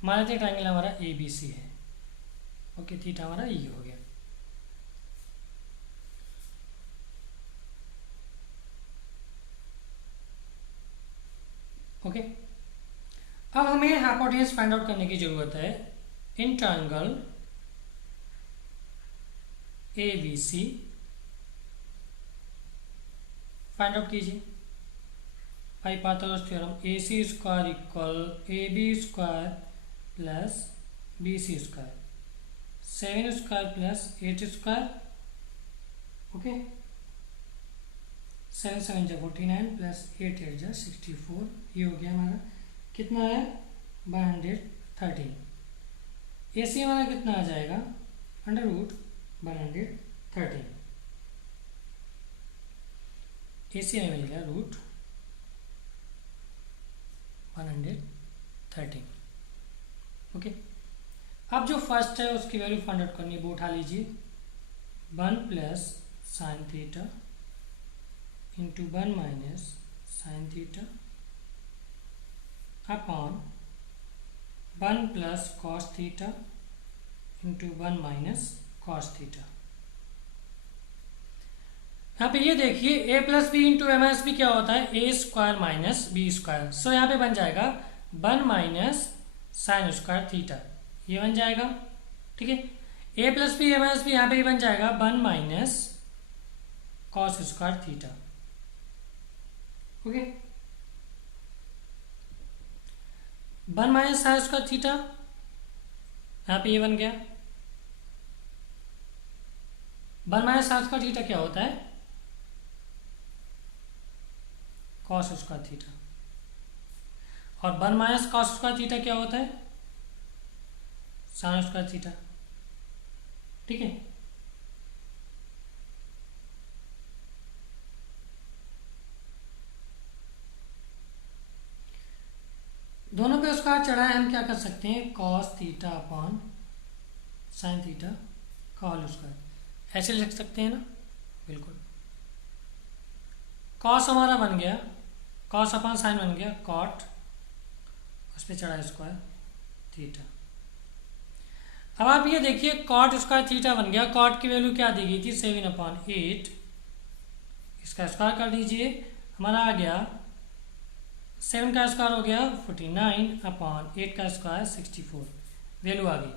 हमारा तो ट्रायंगल हमारा ABC है। ओके, थीटा हमारा ये हो गया। ओके, अब हमें हाइपोटेन्यूज फाइंड आउट करने की जरूरत है। In triangle ABC find out कीजिए। Pythagoras theorem, AC square equal AB square plus BC square, 7 square plus 8 square. Okay, 7 7 जा 49 प्लस 8 8 जा 64। ये हो गया हमारा, कितना है 113। AC हमारा कितना आ जाएगा, अंडर रूट 113। AC में मिल गया रूट 113। ओके, अब जो फर्स्ट है उसकी वैल्यू फाइंड आउट करनी है, वो उठा लीजिए। 1 plus sine theta into 1 minus sine theta upon 1 plus cos theta into 1 minus cos theta. यहाँ पे ये देखिए a plus B into minus B क्या होता है, A square minus B square. So यहाँ पे बन जाएगा 1 माइनस साइन स्क्वायर थीटा, ये बन जाएगा। ठीक है, a plus B minus B यहाँ पे ही बन जाएगा 1 minus cos square theta. Okay, 1 minus sine square theta, यहाँ पे ये बन गया। 1 माइनस साइन स्क्वायर थीटा क्या होता है, कॉस स्क्वायर थीटा। और 1 माइनस कॉस स्क्वायर थीटा क्या होता है, साइन स्क्वायर थीटा। ठीक है, दोनों पे उसका चढ़ाए हम क्या कर सकते हैं, cos theta upon sine theta का होल स्क्वायर, ऐसे लिख सकते हैं ना। बिल्कुल, कॉस हमारा बन गया, कॉस अपॉन साइन बन गया कॉट, उस पर चढ़ा स्क्वायर थीटा। अब आप ये देखिए कॉट स्क्वायर थीटा बन गया, कॉट की वैल्यू क्या दी गई थी 7/8, इसका स्क्वायर कर दीजिए, हमारा आ गया 7 का स्क्वायर हो गया 49/8 का स्क्वायर 64, वैल्यू आ गई।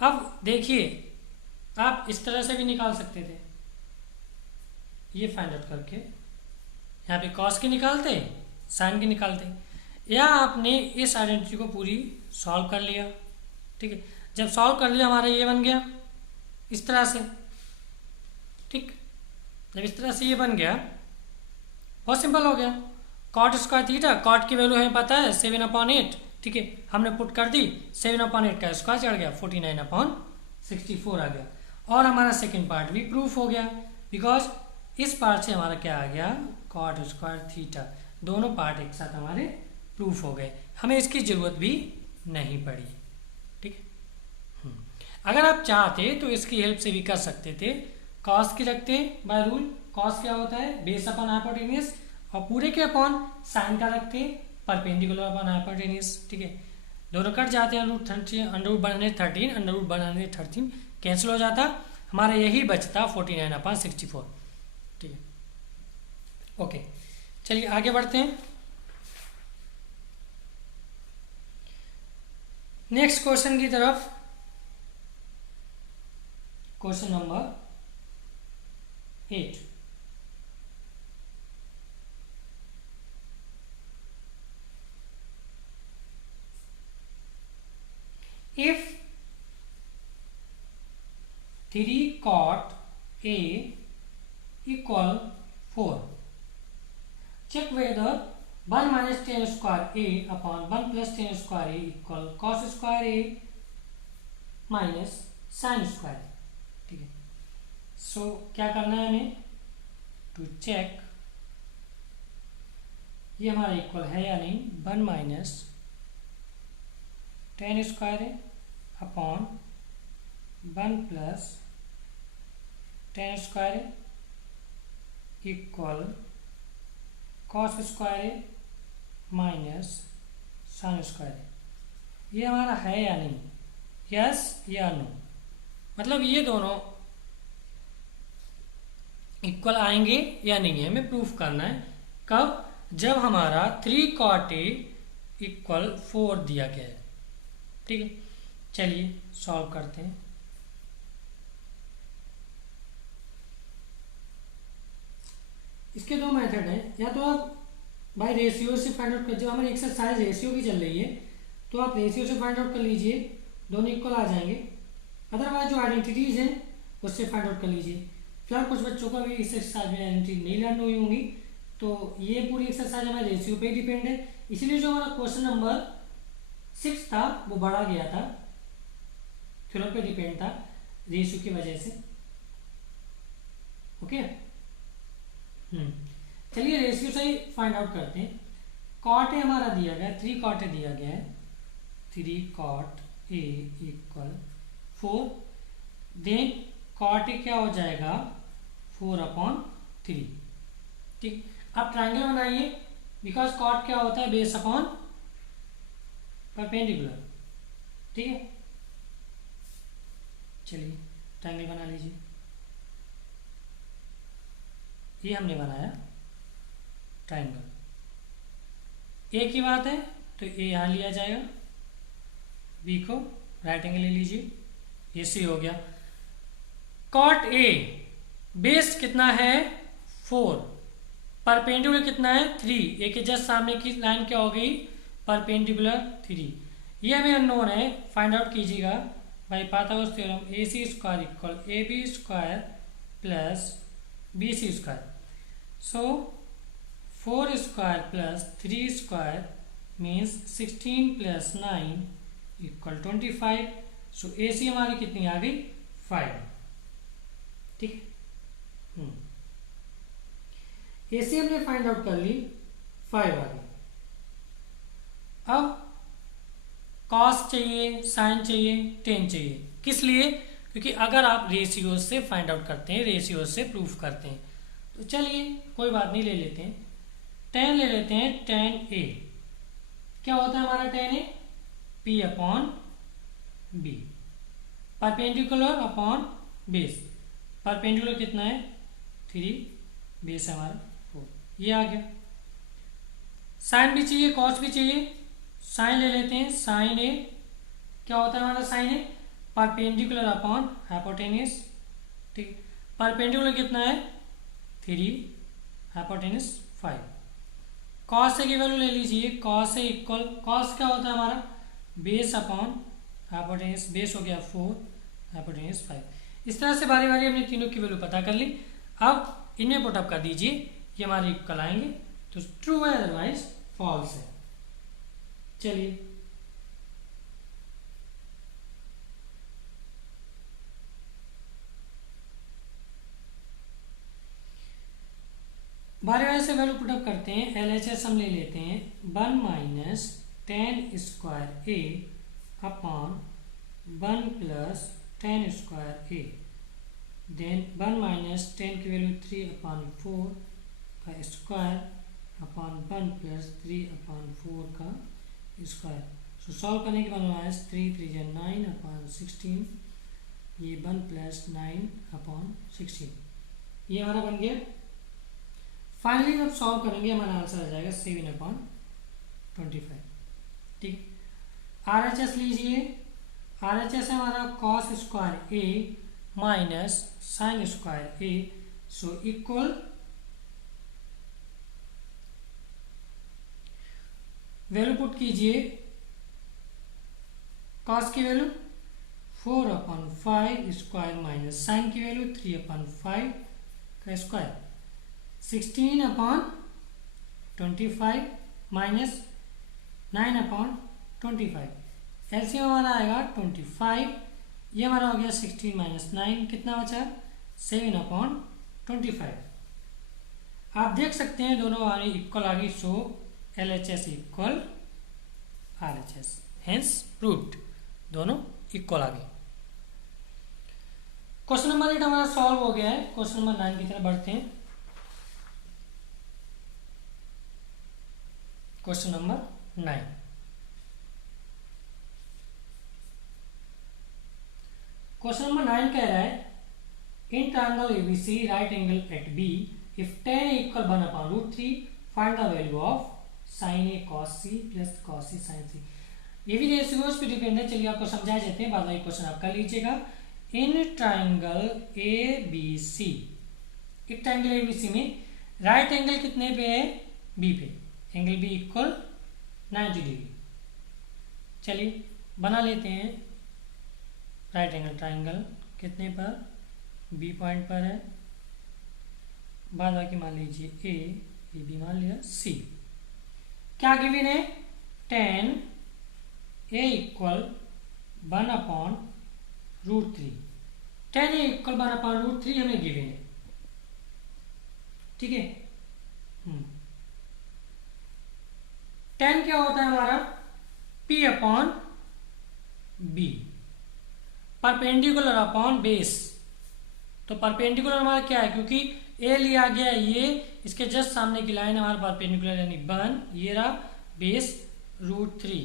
अब देखिए आप इस तरह से भी निकाल सकते थे, ये फाइंड आउट करके यहाँ पे कॉस की निकालते, साइन की निकालते, या आपने इस आइडेंटिटी को पूरी सॉल्व कर लिया। ठीक है, जब सॉल्व कर लिया हमारा ये बन गया इस तरह से। ठीक, जब इस तरह से ये बन गया बहुत सिंपल हो गया। कॉट स्क्वायर थीटा, कॉट की वैल्यू हमें पता है 7/8। ठीक है, हमने पुट कर दी, 7/8 का स्क्वायर चढ़ गया 49/64 आ गया। और हमारा सेकेंड पार्ट भी प्रूफ हो गया, बिकॉज इस पार्ट से हमारा क्या आ गया कॉट स्क्वायर थीटा, दोनों पार्ट एक साथ हमारे प्रूफ हो गए, हमें इसकी जरूरत भी नहीं पड़ी। ठीक है, अगर आप चाहते तो इसकी हेल्प से भी कर सकते थे, कॉस की रखते बाय रूल, कॉस क्या होता है बेस अपॉन हाइपोटेन्यूज, और पूरे के अपॉन साइन का रखते परपेंडिकुलर अपॉन हाइपोटेन्यूज। ठीक है, दोनों कट जाते हैं, √113 कैंसिल हो जाता, हमारा यही बचता 49/64। ठीक है, ओके, चलिए आगे बढ़ते हैं। नेक्स्ट क्वेश्चन की तरफ, question number 8। If 3 cot A equal 4, check whether 1 minus tan square A upon 1 plus tan square A equal cos square A minus sin square। ठीक है, सो क्या करना है हमें, टू चेक ये हमारा इक्वल है या नहीं। 1 माइनस tan स्क्वायर है अपॉन 1 प्लस tan स्क्वायर है इक्वल cos स्क्वायर है माइनस sin स्क्वायर है। ये हमारा है या नहीं, यस या नो, मतलब ये दोनों इक्वल आएंगे या नहीं है, हमें प्रूफ करना है। कब, जब हमारा 3 cot A इक्वल 4 दिया गया है। ठीक है, चलिए सॉल्व करते हैं। इसके दो मेथड हैं, या तो आप बाय रेशियो से फाइंड आउट कर, जब हमारी एक्सरसाइज रेशियो की चल रही है तो आप रेशियो से फाइंड आउट कर लीजिए, दोनों इक्वल आ जाएंगे। अदरवाइज जो आइडेंटिटीज हैं उससे फाइंड आउट कर लीजिए। फिलहाल कुछ बच्चों को भी इस एक्सरसाइज में आइडेंटिटी नहीं लर्न हुई होंगी, तो ये पूरी एक्सरसाइज हमारे रेशियो पे डिपेंड है, इसलिए जो हमारा क्वेश्चन नंबर 6 था वो बढ़ा गया था, थ्योरम पे डिपेंड था रेशियो की वजह से। ओके, चलिए रेशियो से ही फाइंड आउट करते हैं। कॉट ए हमारा दिया गया, 3 cot A दिया गया है, 3 cot A equal 4, then cot A क्या हो जाएगा 4/3। ठीक, अब ट्राइंगल बनाइए, बिकॉज कॉट क्या होता है बेस अपॉन परपेंडिकुलर। ठीक है, चलिए ट्राइंगल बना लीजिए। ये हमने बनाया ट्राइंगल, ए की बात है तो ए यहाँ लिया जाएगा, बी को राइट एंगल ले लीजिए, ये सी हो गया। कॉट ए बेस कितना है 4, परपेंडिकुलर कितना है 3, ए के जस्ट सामने की लाइन क्या हो गई परपेंडिकुलर 3। ये हमें अननोन है, फाइंड आउट कीजिएगा bye Pythagoras theorem. AC square equal AB square plus BC square. सो 4 square plus 3 square means 16 plus 9 equal 25। सो AC हमारी कितनी आ गई 5। ठीक है, AC हमने फाइंड आउट कर ली, 5 आ गई। अब कॉस चाहिए, साइन चाहिए, टेन चाहिए, किस लिए, क्योंकि अगर आप रेशियो से फाइंड आउट करते हैं, रेशियो से प्रूफ करते हैं, तो चलिए कोई बात नहीं, ले लेते हैं टेन, ले लेते हैं टेन ए। क्या होता है हमारा tan A? P upon B, perpendicular upon base. Perpendicular कितना है? 3, बेस है हमारा 4, ये आ गया। साइन भी चाहिए, कॉस भी चाहिए, साइन ले लेते हैं साइन ए। क्या होता है हमारा sine A? Perpendicular upon hypotenuse. ठीक, परपेंडिकुलर कितना है? 3, हाइपोटेन्यूस 5। कॉस ए की वैल्यू ले लीजिए, कॉस ए इक्वल, कॉस क्या होता है हमारा? बेस अपॉन हाइपोटेन्यूस, बेस हो गया 4, हाइपोटेन्यूस 5। इस तरह से बारी बारी हमने तीनों की वैल्यू पता कर ली। अब इन्हें पुटअप कर दीजिए, ये हमारे इक्वल आएंगे, तो ट्रू है, अदरवाइज फॉल्स है। चलिए बारी बारी से वैल्यू पुटअप करते हैं। LHS हम ले लेते हैं 1 माइनस 10 स्क्वायर ए अपॉन 1 प्लस 10 स्क्वायर ए, देन 1 माइनस 10 की वैल्यू 3 अपॉन 4 का स्क्वायर अपॉन 1 प्लस 3 अपॉन 4 का स्क्वायर। सो सॉल्व करने के बाद माइनस 3 3 9 अपॉन 16, ये 1 प्लस 9 अपॉन 16, ये हमारा बन गया। फाइनली जब सॉल्व करेंगे हमारा आंसर आ जाएगा 7 अपॉन 25। ठीक, RHS लीजिए, RHS है हमारा cos square A minus sine square A, so equal value put कीजिए, कॉस की value 4 upon 5 square minus sine की वैल्यू 3 अपॉन 5 का square, 16 upon 25 minus 9 upon 25। LCM हमारा आएगा 25, ये हमारा हो गया 16 माइनस 9, कितना बचा? 7 अपॉन 25। आप देख सकते हैं दोनों हमारी इक्वल आ गई, सो LHS equal RHS, hence proved, दोनों इक्वल आ गई। क्वेश्चन नंबर 8 हमारा सॉल्व हो गया है। क्वेश्चन नंबर 9 की तरफ बढ़ते हैं। क्वेश्चन नंबर 9, क्वेश्चन नंबर 9 कह रहा है in triangle ABC right angle at B if tan A equal 1 upon √3 find the value of sin A cos C plus cos C sin C। ये भी ratios पे डिपेंड है, चलिए आपको समझा देते हैं, बाद में क्वेश्चन आप कर लीजिएगा। इन ट्रायंगल ABC, एक ट्रायंगल ABC में राइट एंगल कितने पे है? B पे, एंगल B इक्वल 90 डिग्री। चलिए बना लेते हैं राइट एंगल ट्राइंगल, कितने पर? B पॉइंट पर है, बाद बाकी मान लीजिए A, ये भी मान लिया C। क्या गिवन है? tan A equal 1 upon √3, tan A equal 1 upon √3 हमें गिवन है, ठीक है। tan क्या होता है हमारा? P upon B, perpendicular upon base. तो परपेंडिकुलर हमारा क्या है? क्योंकि ए लिया गया ये, इसके जस्ट सामने की लाइन हमारा परपेंडिकुलर यानी 1, ये रहा बेस √3,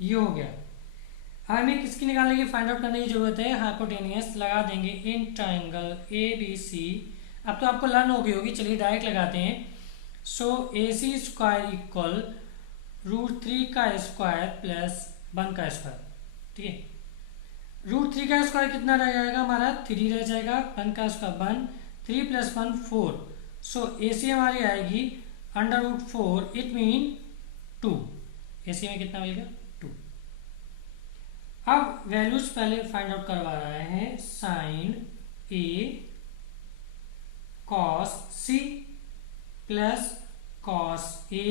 ये हो गया। अब हमें किसकी निकालने की, फाइंड आउट करने की जरूरत है, हाइपोटेनियस। लगा देंगे इन ट्राइंगल ABC। अब तो आपको लर्न हो गई होगी, चलिए डायरेक्ट लगाते हैं। सो AC स्क्वायर इक्वल √3 का स्क्वायर प्लस 1 का स्क्वायर, ठीक है। √3 का स्क्वायर कितना रह जाएगा हमारा? 3 रह जाएगा, 1 का स्क्वायर 1, 3 प्लस 1 4। सो AC हमारी आएगी √4, इट मीन 2। AC में कितना मिलेगा? 2। अब वैल्यूज पहले फाइंड आउट करवा रहे हैं। Sine A cos C plus cos A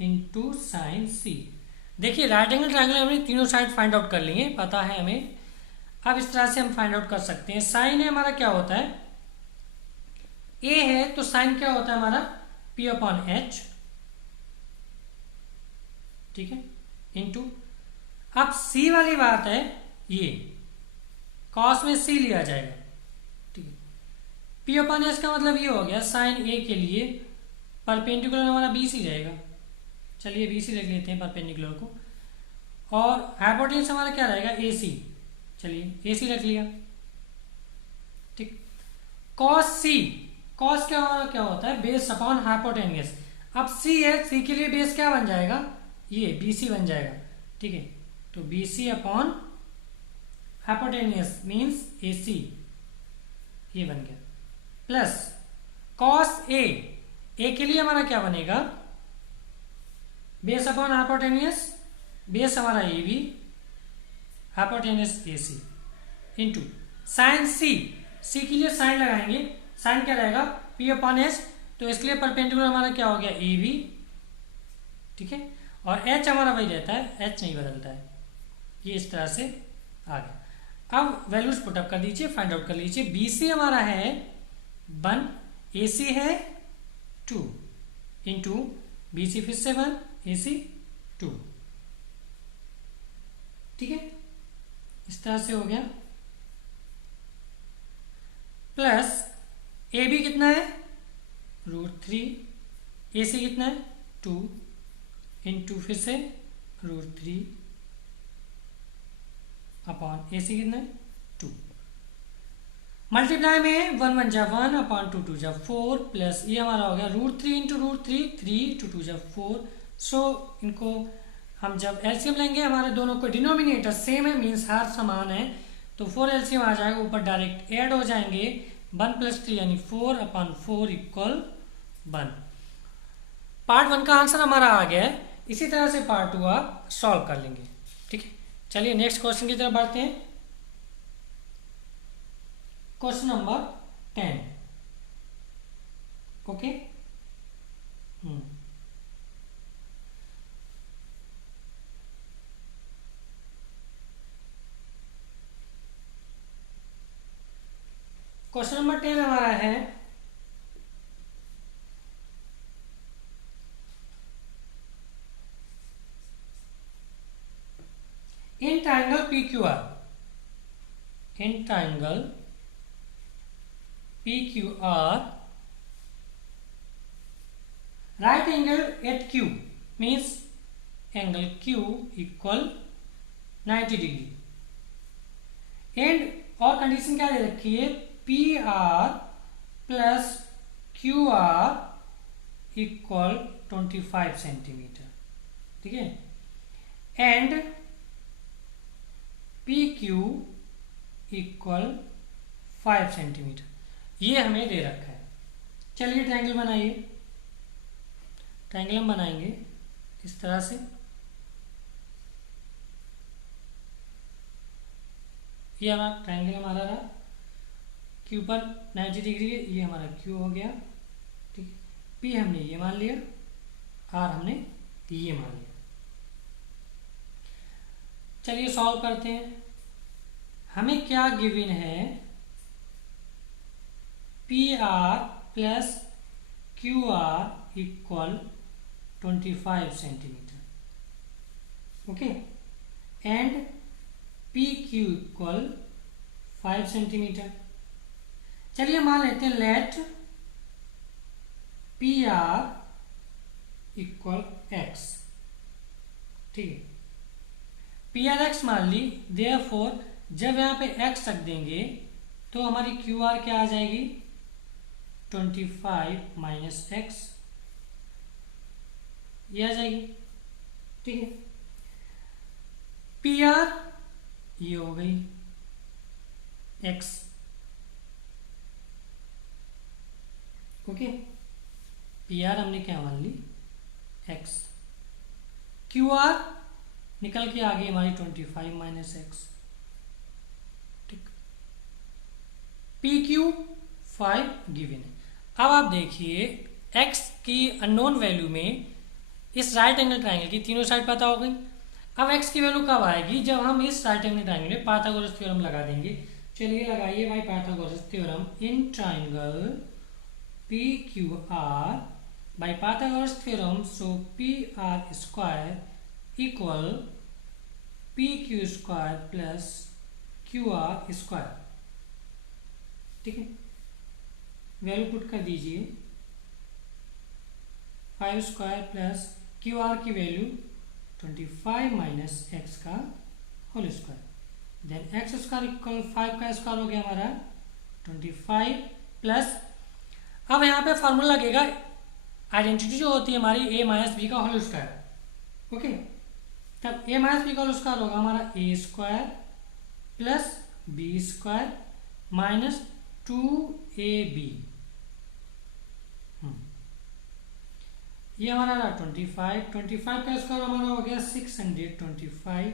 into sine C। देखिए राइट एंगल ट्रायंगल हमने तीनों साइड फाइंड आउट कर लिए, पता है हमें। अब इस तरह से हम फाइंड आउट कर सकते हैं। साइन है हमारा क्या होता है? A है तो साइन क्या होता है हमारा? P अपॉन H, ठीक है, इंटू। अब C वाली बात है, ये cos में C लिया जाएगा, ठीक है। पी अपॉन एस का मतलब ये हो गया साइन ए के लिए परपेंडिकुलर हमारा बी सी रहेगा। चलिए बी सी रख लेते हैं परपेंडिकुलर को, और हाइपोटेन्यूज हमारा क्या रहेगा ए सी। चलिए ए सी रख लिया, ठीक। कॉस सी, कॉस क्या होता है बेस अपॉन हाइपोटेन्यूज। अब सी है, सी के लिए बेस क्या बन जाएगा, ये बी सी बन जाएगा, ठीक है। तो B C upon hypotenuse means A C, ये बन गया, प्लस कॉस ए, ए के लिए हमारा क्या बनेगा बेस अपॉन हाइपोटेन्यूज, बेस हमारा A B, hypotenuse A C, into sine C, C के लिए साइन लगाएंगे, साइन क्या रहेगा पी अपॉन एस, तो इसके लिए परपेंडिकुलर हमारा क्या हो गया ए बी, ठीक है। और एच हमारा वही रहता है, एच नहीं बदलता है, ये इस तरह से आ गया। अब वैल्यूज पुटअप कर दीजिए, फाइंड आउट कर लीजिए। बी सी हमारा है 1, ए सी है 2, इंटू बी सी फिर से 1, ए सी 2, ठीक है, इस तरह से हो गया। प्लस ए बी कितना है √3, ए सी कितना है 2, इंटू फिर से √3 अपॉन ए सी कितना है 2, मल्टीप्लाई में 1 1 जा 1 अपॉन 2 2 जा 4, प्लस ये हमारा हो गया √3 इंटू √3, 3 2 2 जा 4। सो इनको हम जब एलसीएम लेंगे हमारे दोनों को डिनोमिनेटर सेम है, मीन्स हर समान है, तो 4 एलसीएम आ जाएगा, ऊपर डायरेक्ट ऐड हो जाएंगे, 1 + 3 यानी 4 अपॉन 4 = 1। पार्ट 1 का आंसर हमारा आ गया है। इसी तरह से पार्ट 2 आप सॉल्व कर लेंगे, ठीक है। चलिए नेक्स्ट क्वेश्चन की तरफ बढ़ते हैं। Question number 10, okay. Question number 10 हमारा है in triangle P Q R, in triangle P Q R right angle at Q means angle Q equal 90 degree, and और कंडीशन क्या दे रखी है P R plus Q R equal 25 centimetre, ठीक है, and P Q equal 5 centimetre, ये हमें दे रखा है। चलिए ट्रायंगल बनाइए, ट्रायंगल हम बनाएंगे इस तरह से, ये हमारा ट्रायंगल हमारा रहा, क्यू पर 90 डिग्री, ये हमारा क्यू हो गया, ठीक है। पी हमने ये मान लिया, आर हमने ये मान लिया। चलिए सॉल्व करते हैं। हमें क्या गिवन है, P R plus Q R equal 25 centimetre, okay, and P Q equal 5 centimetre. चलिए मान लेते हैं let P R equal X, ठीक है, पी आर एक्स मान ली, देयरफॉर जब यहाँ पे एक्स रख देंगे तो हमारी क्यू आर क्या आ जाएगी 25 माइनस एक्स, ये आ जाएगी, ठीक है। पी आर ये हो गई एक्स, ओके, पी आर हमने क्या मान ली एक्स, क्यू आर निकल के आ गई हमारी 25 माइनस एक्स, ठीक, पी क्यू 5 गिवन है। अब आप देखिए x की अननोन वैल्यू में इस राइट एंगल ट्रायंगल की तीनों साइड पता हो गई। अब x की वैल्यू कब आएगी, जब हम इस राइट एंगल ट्रायंगल में पाइथागोरस थ्योरम लगा देंगे। चलिए लगाइए भाई Pythagoras theorem in triangle P Q R by Pythagoras theorem, so P R square equal P Q square plus Q R square, ठीक है। वैल्यू पुट कर दीजिए 5 स्क्वायर प्लस क्यू आर की वैल्यू 25 माइनस एक्स का whole square, then X square equal 5 का square हो गया हमारा 25 प्लस, अब यहाँ पे फॉर्मूला लगेगा, आइडेंटिटी जो होती है हमारी ए माइनस बी का होल स्क्वायर। ओके, तब ए माइनस बी का होल स्क्वायर होगा हमारा A square plus B square minus 2ab, ये हमारा रहा 25 का स्क्वायर हमारा हो गया 625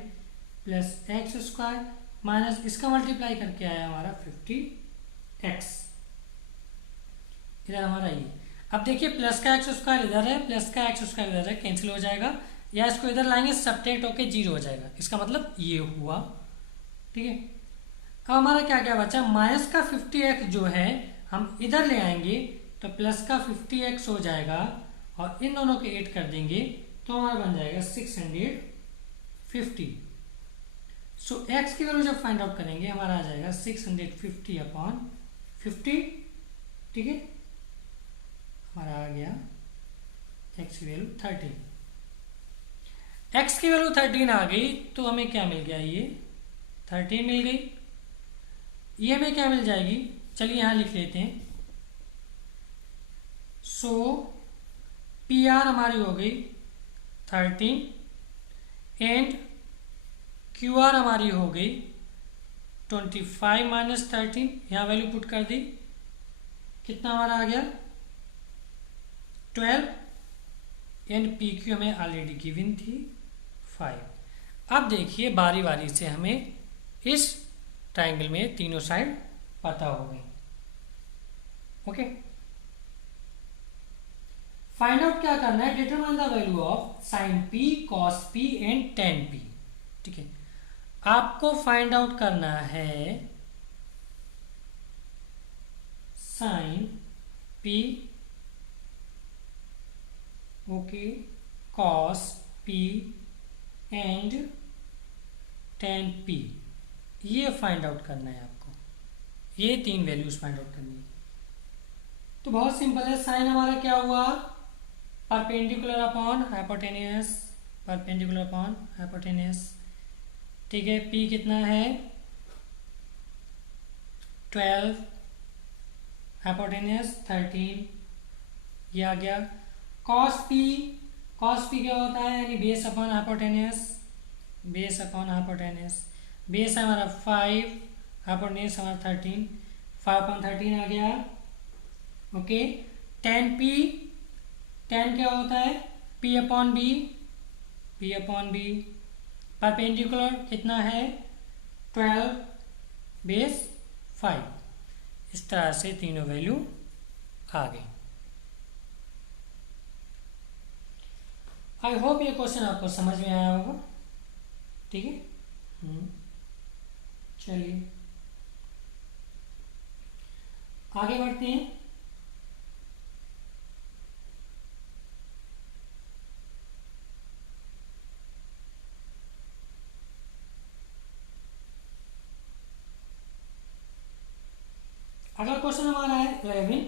प्लस एक्स स्क्वायर माइनस इसका मल्टीप्लाई करके आया हमारा 50x, इधर हमारा ये। अब देखिए प्लस का एक्स स्क्वायर इधर है, प्लस का एक्स स्क्वायर इधर है, कैंसिल हो जाएगा, या इसको इधर लाएंगे सब्ट्रैक्ट होके 0 हो जाएगा, इसका मतलब ये हुआ। ठीक है, अब हमारा क्या क्या बचा, माइनस का 50x जो है हम इधर ले आएंगे तो प्लस का 50x हो जाएगा और इन दोनों के ऐड कर देंगे तो हमारा बन जाएगा 650। सो x की वैल्यू जब फाइंड आउट करेंगे हमारा आ जाएगा 650 अपॉन 50। ठीक है, हमारा आ गया x की वैल्यू 13। x की वैल्यू 13 आ गई तो हमें क्या मिल गया, ये 13 मिल गई। ये हमें क्या मिल जाएगी, चलिए यहां लिख लेते हैं। सो पी आर हमारी हो गई 13 एंड क्यू आर हमारी हो गई 25 माइनस 13, यहां वैल्यू पुट कर दी, कितना हमारा आ गया 12 एंड पी क्यू हमें ऑलरेडी गिवन थी 5। अब देखिए बारी बारी से हमें इस ट्राइंगल में तीनों साइड पता हो गई। ओके, फाइंड आउट क्या करना है, determine the value of sine P cos P and tan P. ठीक है, आपको फाइंड आउट करना है sine P, okay, cos P and tan P, ये फाइंड आउट करना है आपको, ये तीन वैल्यूज फाइंड आउट करनी है। तो बहुत सिंपल है, साइन हमारा क्या हुआ, perpendicular upon hypotenuse, perpendicular upon hypotenuse. ठीक है, पी कितना है 12, हाइपोटेनियस 13, ये आ गया। कॉस पी, कॉस पी क्या होता है, यानी base upon hypotenuse, base upon hypotenuse, base है हमारा 5, हाइपोटेनियस हमारा 13, 5 अपॉन 13 आ गया। ओके, टेन पी, टेन क्या होता है P upon B, P upon B, perpendicular कितना है 12 बेस 5। इस तरह से तीनों वैल्यू आ गई। आई होप ये क्वेश्चन आपको समझ में आया होगा। ठीक है, चलिए आगे बढ़ते हैं। अगला क्वेश्चन हमारा है 11,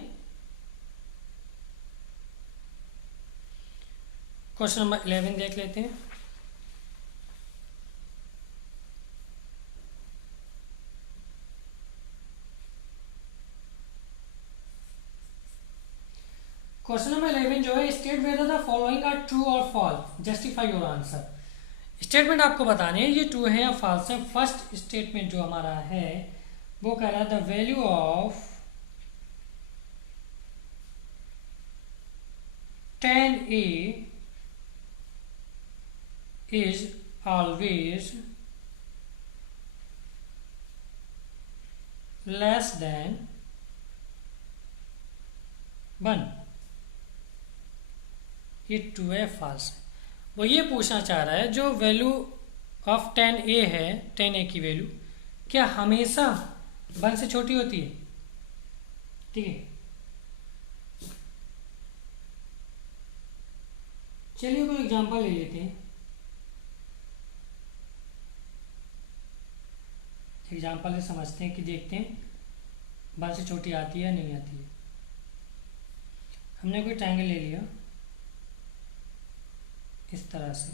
क्वेश्चन नंबर 11 देख लेते हैं। क्वेश्चन नंबर 11 जो है, state whether the following are true और false, justify your answer. Statement आपको बताने हैं ये ट्रू है या फॉल्स है। फर्स्ट स्टेटमेंट जो हमारा है वो कह रहा है the value of tan A is always less than 1। ये ट्रू है फॉल्स है। वो ये पूछना चाह रहा है जो वैल्यू ऑफ tan A है, tan A की वैल्यू क्या हमेशा 1 से छोटी होती है। ठीक है, चलिए कोई एग्जांपल ले लेते हैं। एग्जांपल से समझते हैं कि देखते हैं 1 से छोटी आती है या नहीं आती है। हमने कोई ट्रायंगल ले लिया इस तरह से,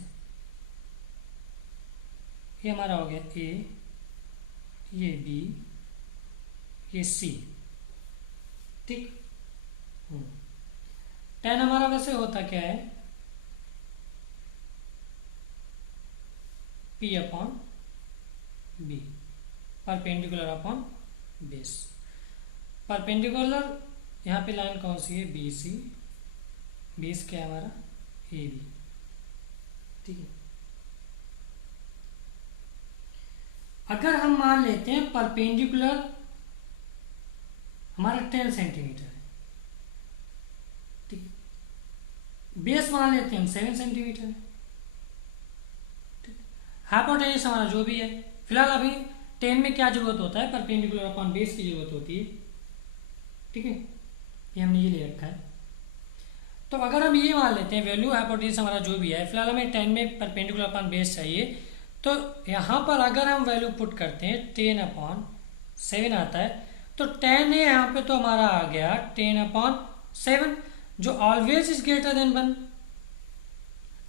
ये हमारा हो गया ए, ये बी, ये सी, ठीक। tan हमारा वैसे होता क्या है, P upon B, perpendicular upon base. Perpendicular यहाँ पे लाइन कौन सी है, बी सी, बेस क्या है हमारा, ए बी, ठीक है। अगर हम मान लेते हैं परपेंडिकुलर हमारा 10 सेंटीमीटर है, ठीक है, बेस मान लेते हैं हम 7 सेंटीमीटर है, ठीक। हाइपोटेन्यूज हमारा जो भी है, फिलहाल अभी 10 में क्या जरूरत होता है, परपेंडिकुलर अपॉन बेस की जरूरत होती है, ठीक है, ये हमने ये ले रखा है। तो अगर हम ये मान लेते हैं वैल्यू हाइपोटेन्यूज हमारा जो भी है, फिलहाल हमें 10 में परपेंडिकुलर अपॉन बेस चाहिए, तो यहाँ पर अगर हम वैल्यू पुट करते हैं 10 अपॉन 7 आता है, तो 10 है यहाँ पे, तो हमारा आ गया 10 अपॉन 7, जो always is greater than 1।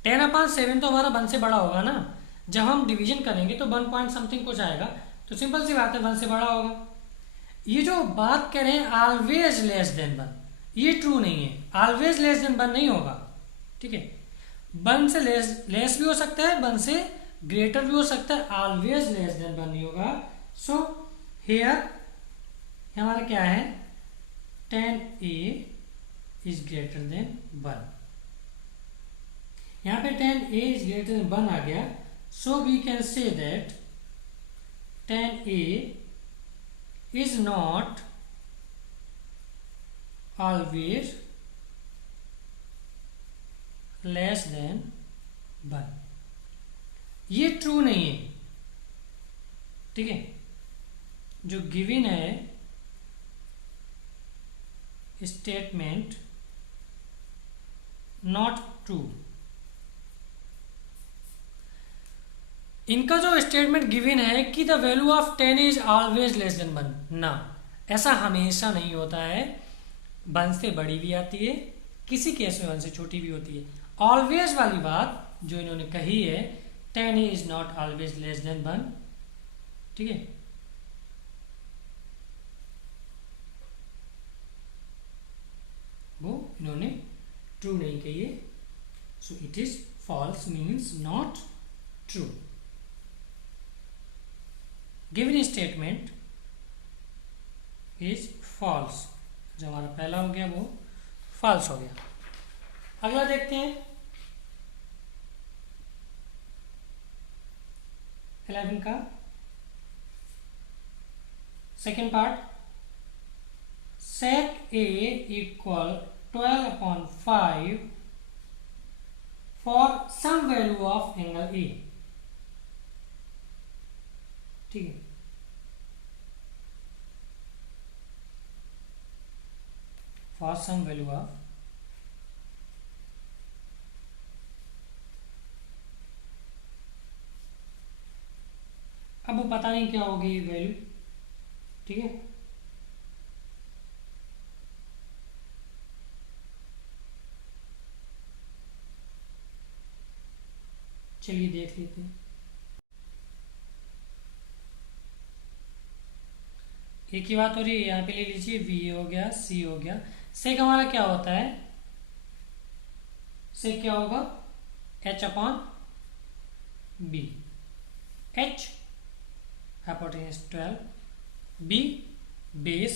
10 upon 7 तो हमारा 1 से बड़ा होगा ना, जब हम डिवीजन करेंगे तो 1 पॉइंट समथिंग कुछ आएगा, तो सिंपल सी बात है 1 से बड़ा होगा। ये जो बात करें ऑलवेज लेस देन 1, ये ट्रू नहीं है, ऑलवेज लेस देन 1 नहीं होगा, ठीक है। 1 से लेस भी हो सकता है, 1 से ग्रेटर भी हो सकता है, ऑलवेज लेस देन 1 नहीं होगा। सो हियर हमारा क्या है, 10a इज ग्रेटर देन 1, यहाँ पे 10a इज ग्रेटर देन 1 आ गया। So we can say that 10a is not always less than 1, ये ट्रू नहीं है, ठीक है। जो गिवन है स्टेटमेंट नॉट ट्रू, इनका जो स्टेटमेंट गिवन है कि the value of 10 is always less than 1, ना, ऐसा हमेशा नहीं होता है। 1 से बड़ी भी आती है, किसी केस में 1 से छोटी भी होती है। ऑलवेज वाली बात जो इन्होंने कही है, 10 is not always less than 1, ठीक है। वो इन्होंने ट्रू नहीं कही है, so it is false, means not true. Given statement is false, जो हमारा पहला हो गया वो फॉल्स हो गया। अगला देखते हैं 11 का second part. sec a equal 12 upon 5 for some value of angle a, ठीक है। for some value of, अब वो पता नहीं क्या होगी ये वैल्यू, ठीक है। चलिए देख लेते हैं। एक ही बात हो रही है, यहाँ पे ले लीजिए, v हो गया, c हो गया। सेक हमारा क्या होता है, सेक क्या होगा, h upon b, h hypotenuse 12, b base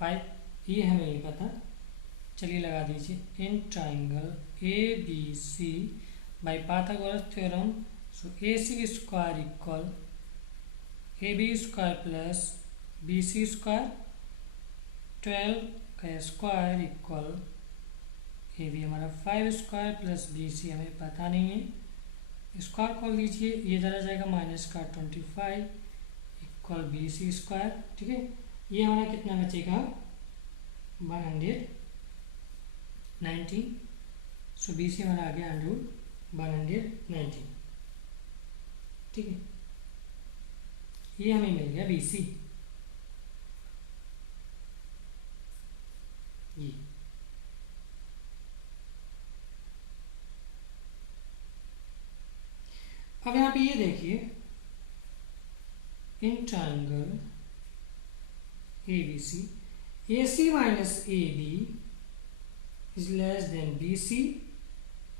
5, ये हमें नहीं पता, चलिए लगा दीजिए। In triangle A B C by Pythagoras theorem, so A C square equal A B square plus B C square, 12 का स्क्वायर इक्वल ए बी हमारा 5 square plus B सी हमें पता नहीं है, स्क्वायर खोल लीजिए, ये इधर आ जाएगा माइनस का 25 इक्वल बी सी स्क्वायर, ठीक है। ये हमारा कितना बचेगा, 119, सो बी सी हमारा आ गया 119, ठीक है। ये हमें मिल गया बी सी, ये अब यहाँ पे ये देखिए, इन triangle ABC, AC minus AB is less than BC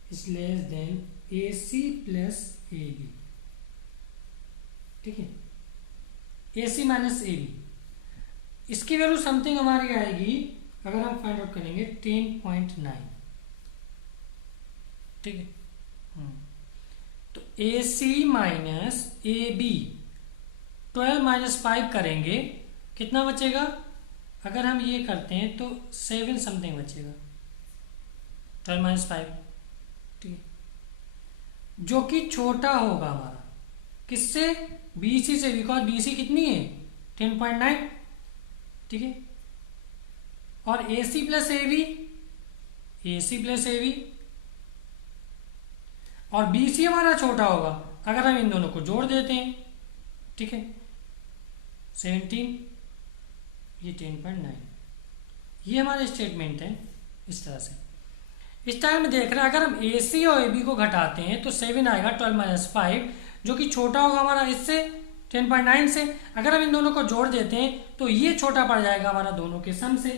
is less than AC plus AB, ठीक है। AC माइनस AB, इसकी वैल्यू समथिंग हमारी आएगी अगर हम फाइंड आउट करेंगे 10.9, ठीक है। तो AC माइनस AB 12 माइनस 5 करेंगे, कितना बचेगा? अगर हम ये करते हैं तो 7 समथिंग बचेगा, 12 माइनस 5, ठीक है, जो कि छोटा होगा हमारा किससे? BC से, बिकॉज BC कितनी है? 10.9, ठीक है। और AC plus AB, AC plus AB, और BC हमारा छोटा होगा अगर हम इन दोनों को जोड़ देते हैं, ठीक है। 17, ये 10.9, ये हमारे स्टेटमेंट है इस तरह से। इस टाइम में देख रहे हैं, अगर हम AC और AB को घटाते हैं तो 7 आएगा 12 माइनस 5, जो कि छोटा होगा हमारा इससे 10.9 से। अगर हम इन दोनों को जोड़ देते हैं तो ये छोटा पड़ जाएगा हमारा दोनों के सम से,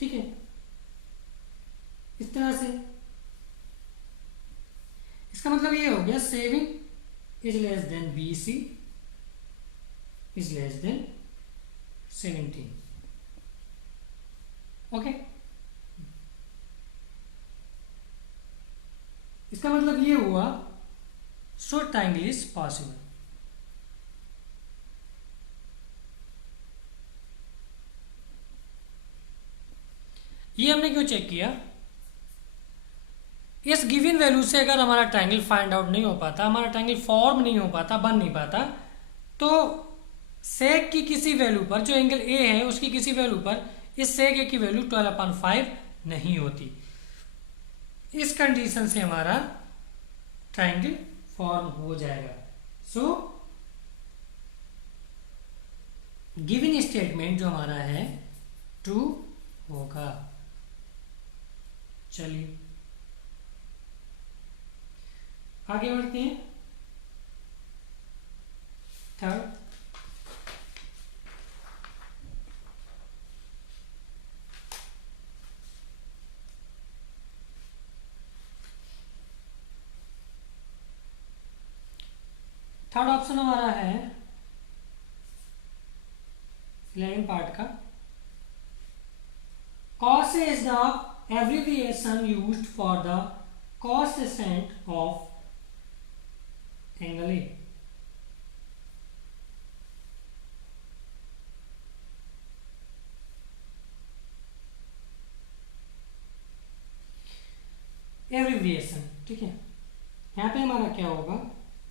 ठीक है, इस तरह से। इसका मतलब ये हो गया 7 is less than BC is less than 17, okay. इसका मतलब ये हुआ सो ट्रायंगल इज पॉसिबल। ये हमने क्यों चेक किया? इस गिवन वैल्यू से अगर हमारा ट्रायंगल फाइंड आउट नहीं हो पाता, हमारा ट्रायंगल फॉर्म नहीं हो पाता, बन नहीं पाता, तो सेक की किसी वैल्यू पर, जो एंगल A है उसकी किसी वैल्यू पर इस सेक A की वैल्यू 12/5 नहीं होती। इस कंडीशन से हमारा ट्रायंगल फॉर्म हो जाएगा। सो गिवन स्टेटमेंट जो हमारा है ट्रू होगा। चलिए आगे बढ़ते हैं। थर्ड, ऑप्शन हमारा है 11 पार्ट का। cos A is the abbreviation used for the cosecant of angle A. Abbreviation, ठीक है। यहाँ पे हमारा क्या होगा?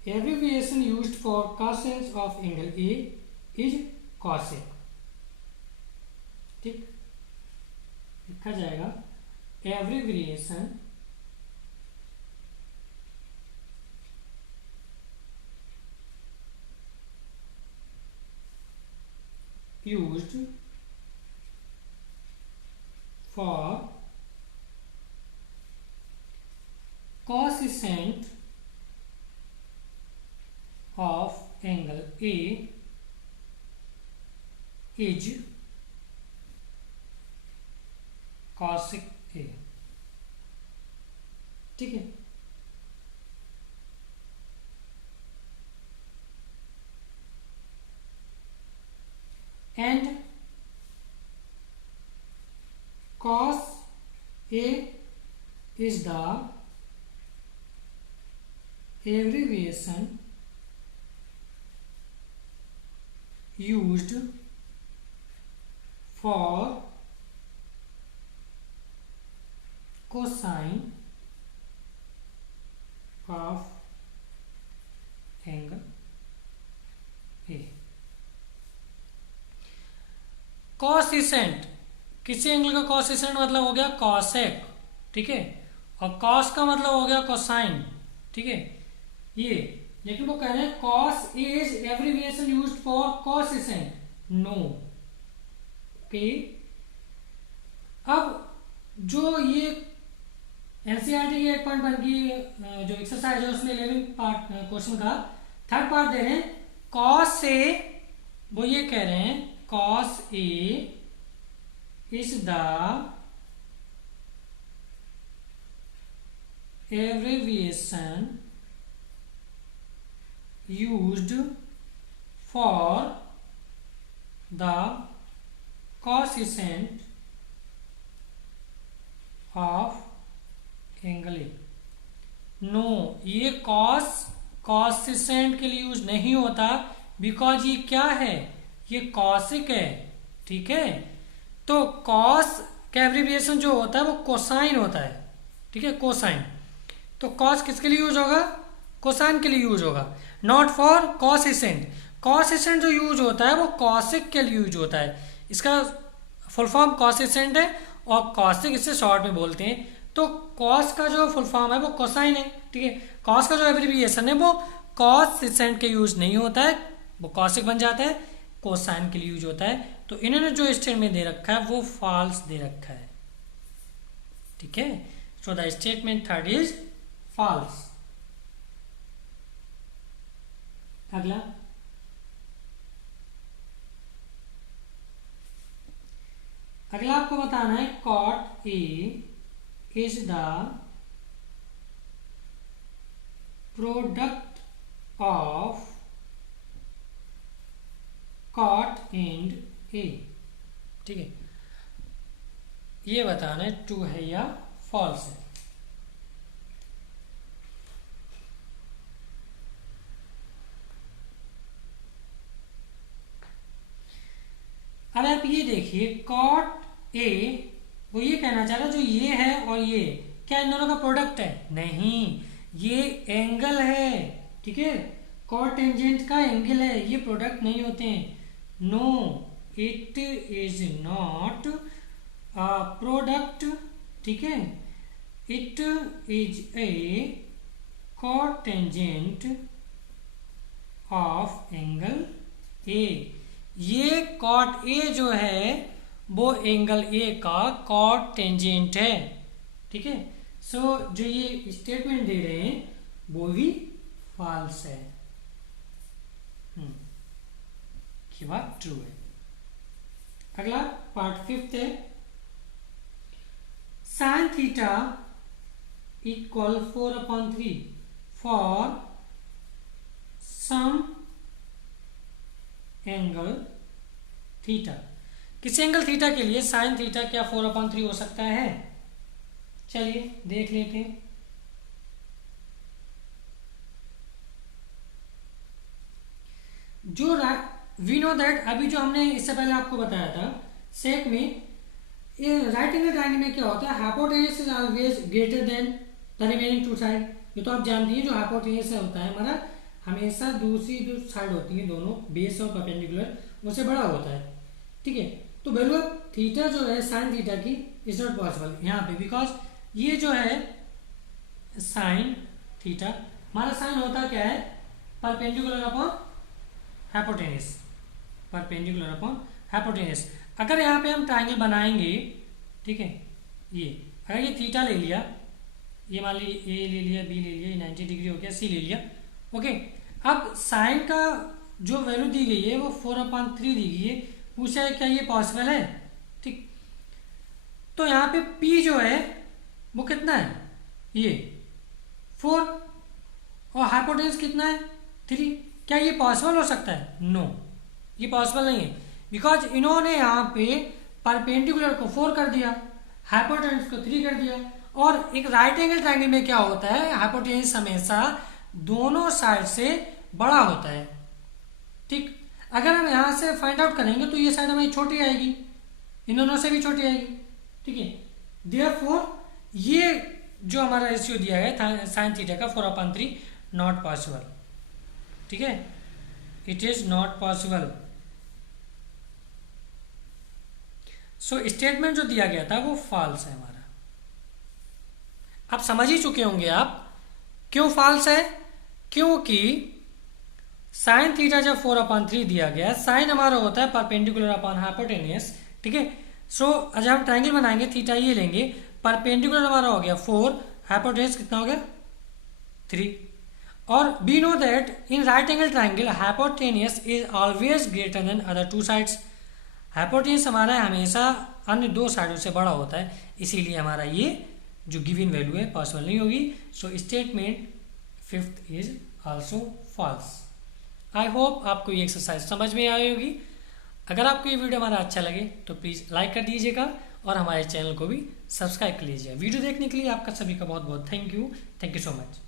Abbreviation used for cosecant of angle A is cosec, ठीक, लिखा जाएगा abbreviation used for cosecant of angle A is cosec A, ठीक है। and cos A is the abbreviation used for cosine of angle A। कॉसिसेंट, किसी angle का कॉसिसेंट मतलब हो गया कॉसेक, ठीक है, और कॉस का मतलब हो गया कोसाइन, ठीक है। ये लेकिन वो कह रहे हैं cos is abbreviation used for cosecant, no, okay. अब जो ये एनसीईआरटी की 8.1 की जो एक्सरसाइज है उसमें 11 पार्ट क्वेश्चन का थर्ड पार्ट दे रहे हैं। कॉस ए, वो ये कह रहे हैं cos A is the abbreviation used for the coefficient of angle A। No, ये कॉसेसेंट के लिए यूज नहीं होता बिकॉज ये क्या है, ये कॉसिक है। ठीक है, तो कॉस का एब्रिविएशन जो होता है वो कोसाइन होता है। ठीक है, कोसाइन। तो कॉस किसके लिए यूज होगा, कोसाइन के लिए यूज होगा, नॉट फॉर कॉसेसेंट। कॉसेसेंट जो यूज होता है वो कॉसिक के लिए यूज होता है। इसका फुल फॉर्म कॉसेसेंट है और कॉसिक इसे शॉर्ट में बोलते हैं। तो कॉस का जो फुल फॉर्म है वो कोसाइन है। ठीक है, कॉस का जो एब्रिविएशन है वो कॉसेसेंट के यूज नहीं होता है, वो कॉसिक बन जाता है, कोसाइन के लिए यूज होता है। तो इन्होंने जो स्टेटमेंट दे रखा है वो फॉल्स दे रखा है। ठीक है, so the statement third is false. अगला, अगला आपको बताना है cot A is the product of cot and A. ठीक है, ये बताना है ट्रू है या फॉल्स है। अब आप ये देखिए कॉट ए, वो ये कहना चाह रहा है जो ये है और ये क्या इन दोनों का प्रोडक्ट है? नहीं, ये एंगल है। ठीक है, कॉट टेंजेंट का एंगल है, ये प्रोडक्ट नहीं होते हैं। No, it is not product. ठीक है, it is a cotangent of angle A. ये कॉट ए जो है वो एंगल ए का कॉट टेंजेंट है। ठीक है, सो जो ये स्टेटमेंट दे रहे हैं वो भी फॉल्स है। ये बात ट्रू है। अगला पार्ट फिफ्थ है, sine theta equal 4/3 for some angle theta. किसी एंगल थीटा के लिए साइन थीटा क्या 4/3 हो सकता है? चलिए देख लेते हैं। जो वी नो दैट, अभी जो हमने इससे पहले आपको बताया था सेक में, राइट एंगल ट्रायंगल में क्या होता है, hypotenuse is always greater then the remaining to side. ये तो आप जानती हैं, जो हाइपोटेन्यूस होता है हमारा हमेशा दूसरी जो साइड होती है दोनों बेस और परपेंडिकुलर उससे बड़ा होता है। ठीक है, तो वैल्यू ऑफ थीटा जो है साइन थीटा की इज नॉट पॉसिबल यहाँ पे, बिकॉज ये जो है साइन थीटा, हमारा साइन होता क्या है, perpendicular upon hypotenuse, perpendicular upon hypotenuse. अगर यहाँ पे हम ट्राइंगल बनाएंगे, ठीक है, ये अगर ये थीटा ले लिया, ये मान लीजिए ए ले लिया, बी ले लिया, 90 डिग्री हो गया, सी ले लिया। ओके, अब साइन का जो वैल्यू दी गई है वो 4/3 दी गई है। पूछा है क्या ये पॉसिबल है? ठीक, तो यहाँ पे P जो है वो कितना है, ये 4 और हाइपोटेन्यूस कितना है 3। क्या ये पॉसिबल हो सकता है? नो, ये पॉसिबल नहीं है, बिकॉज इन्होंने यहाँ पे परपेंडिकुलर को 4 कर दिया, हाइपोटेन्यूस को 3 कर दिया। और एक राइट एंगल ट्रायंगल में क्या होता है, हाइपोटेन्यूस हमेशा दोनों साइड से बड़ा होता है। ठीक, अगर हम यहां से फाइंड आउट करेंगे तो ये साइड हमारी छोटी आएगी, इन दोनों से भी छोटी आएगी। ठीक है, देयरफॉर ये जो हमारा रेशियो दिया है साइन थीटा का 4/3 नॉट पॉसिबल। ठीक है, it is not possible. So statement जो दिया गया था वो फॉल्स है हमारा। आप समझ ही चुके होंगे आप क्यों फॉल्स है, क्योंकि साइन थीटा जब 4/3 दिया गया, साइन हमारा होता है परपेंडिकुलर अपॉन हाइपोटेन्यूस। ठीक है, सो जब हम ट्रायंगल बनाएंगे थीटा ये लेंगे, परपेंडिकुलर हमारा हो गया 4, हाइपोटेन्यूज कितना हो गया 3। और we know that in right angle triangle hypotenuse is always greater than other two sides. Hypotenuse हमारा हमेशा अन्य दो साइडों से बड़ा होता है, इसीलिए हमारा ये जो गिवन वैल्यू है पॉसिबल नहीं होगी। So statement 5th is also false. I hope आपको ये एक्सरसाइज समझ में आई होगी। अगर आपको ये वीडियो हमारा अच्छा लगे तो प्लीज़ लाइक कर दीजिएगा और हमारे चैनल को भी सब्सक्राइब कर लीजिए। वीडियो देखने के लिए आपका सभी का बहुत बहुत थैंक यू सो मच।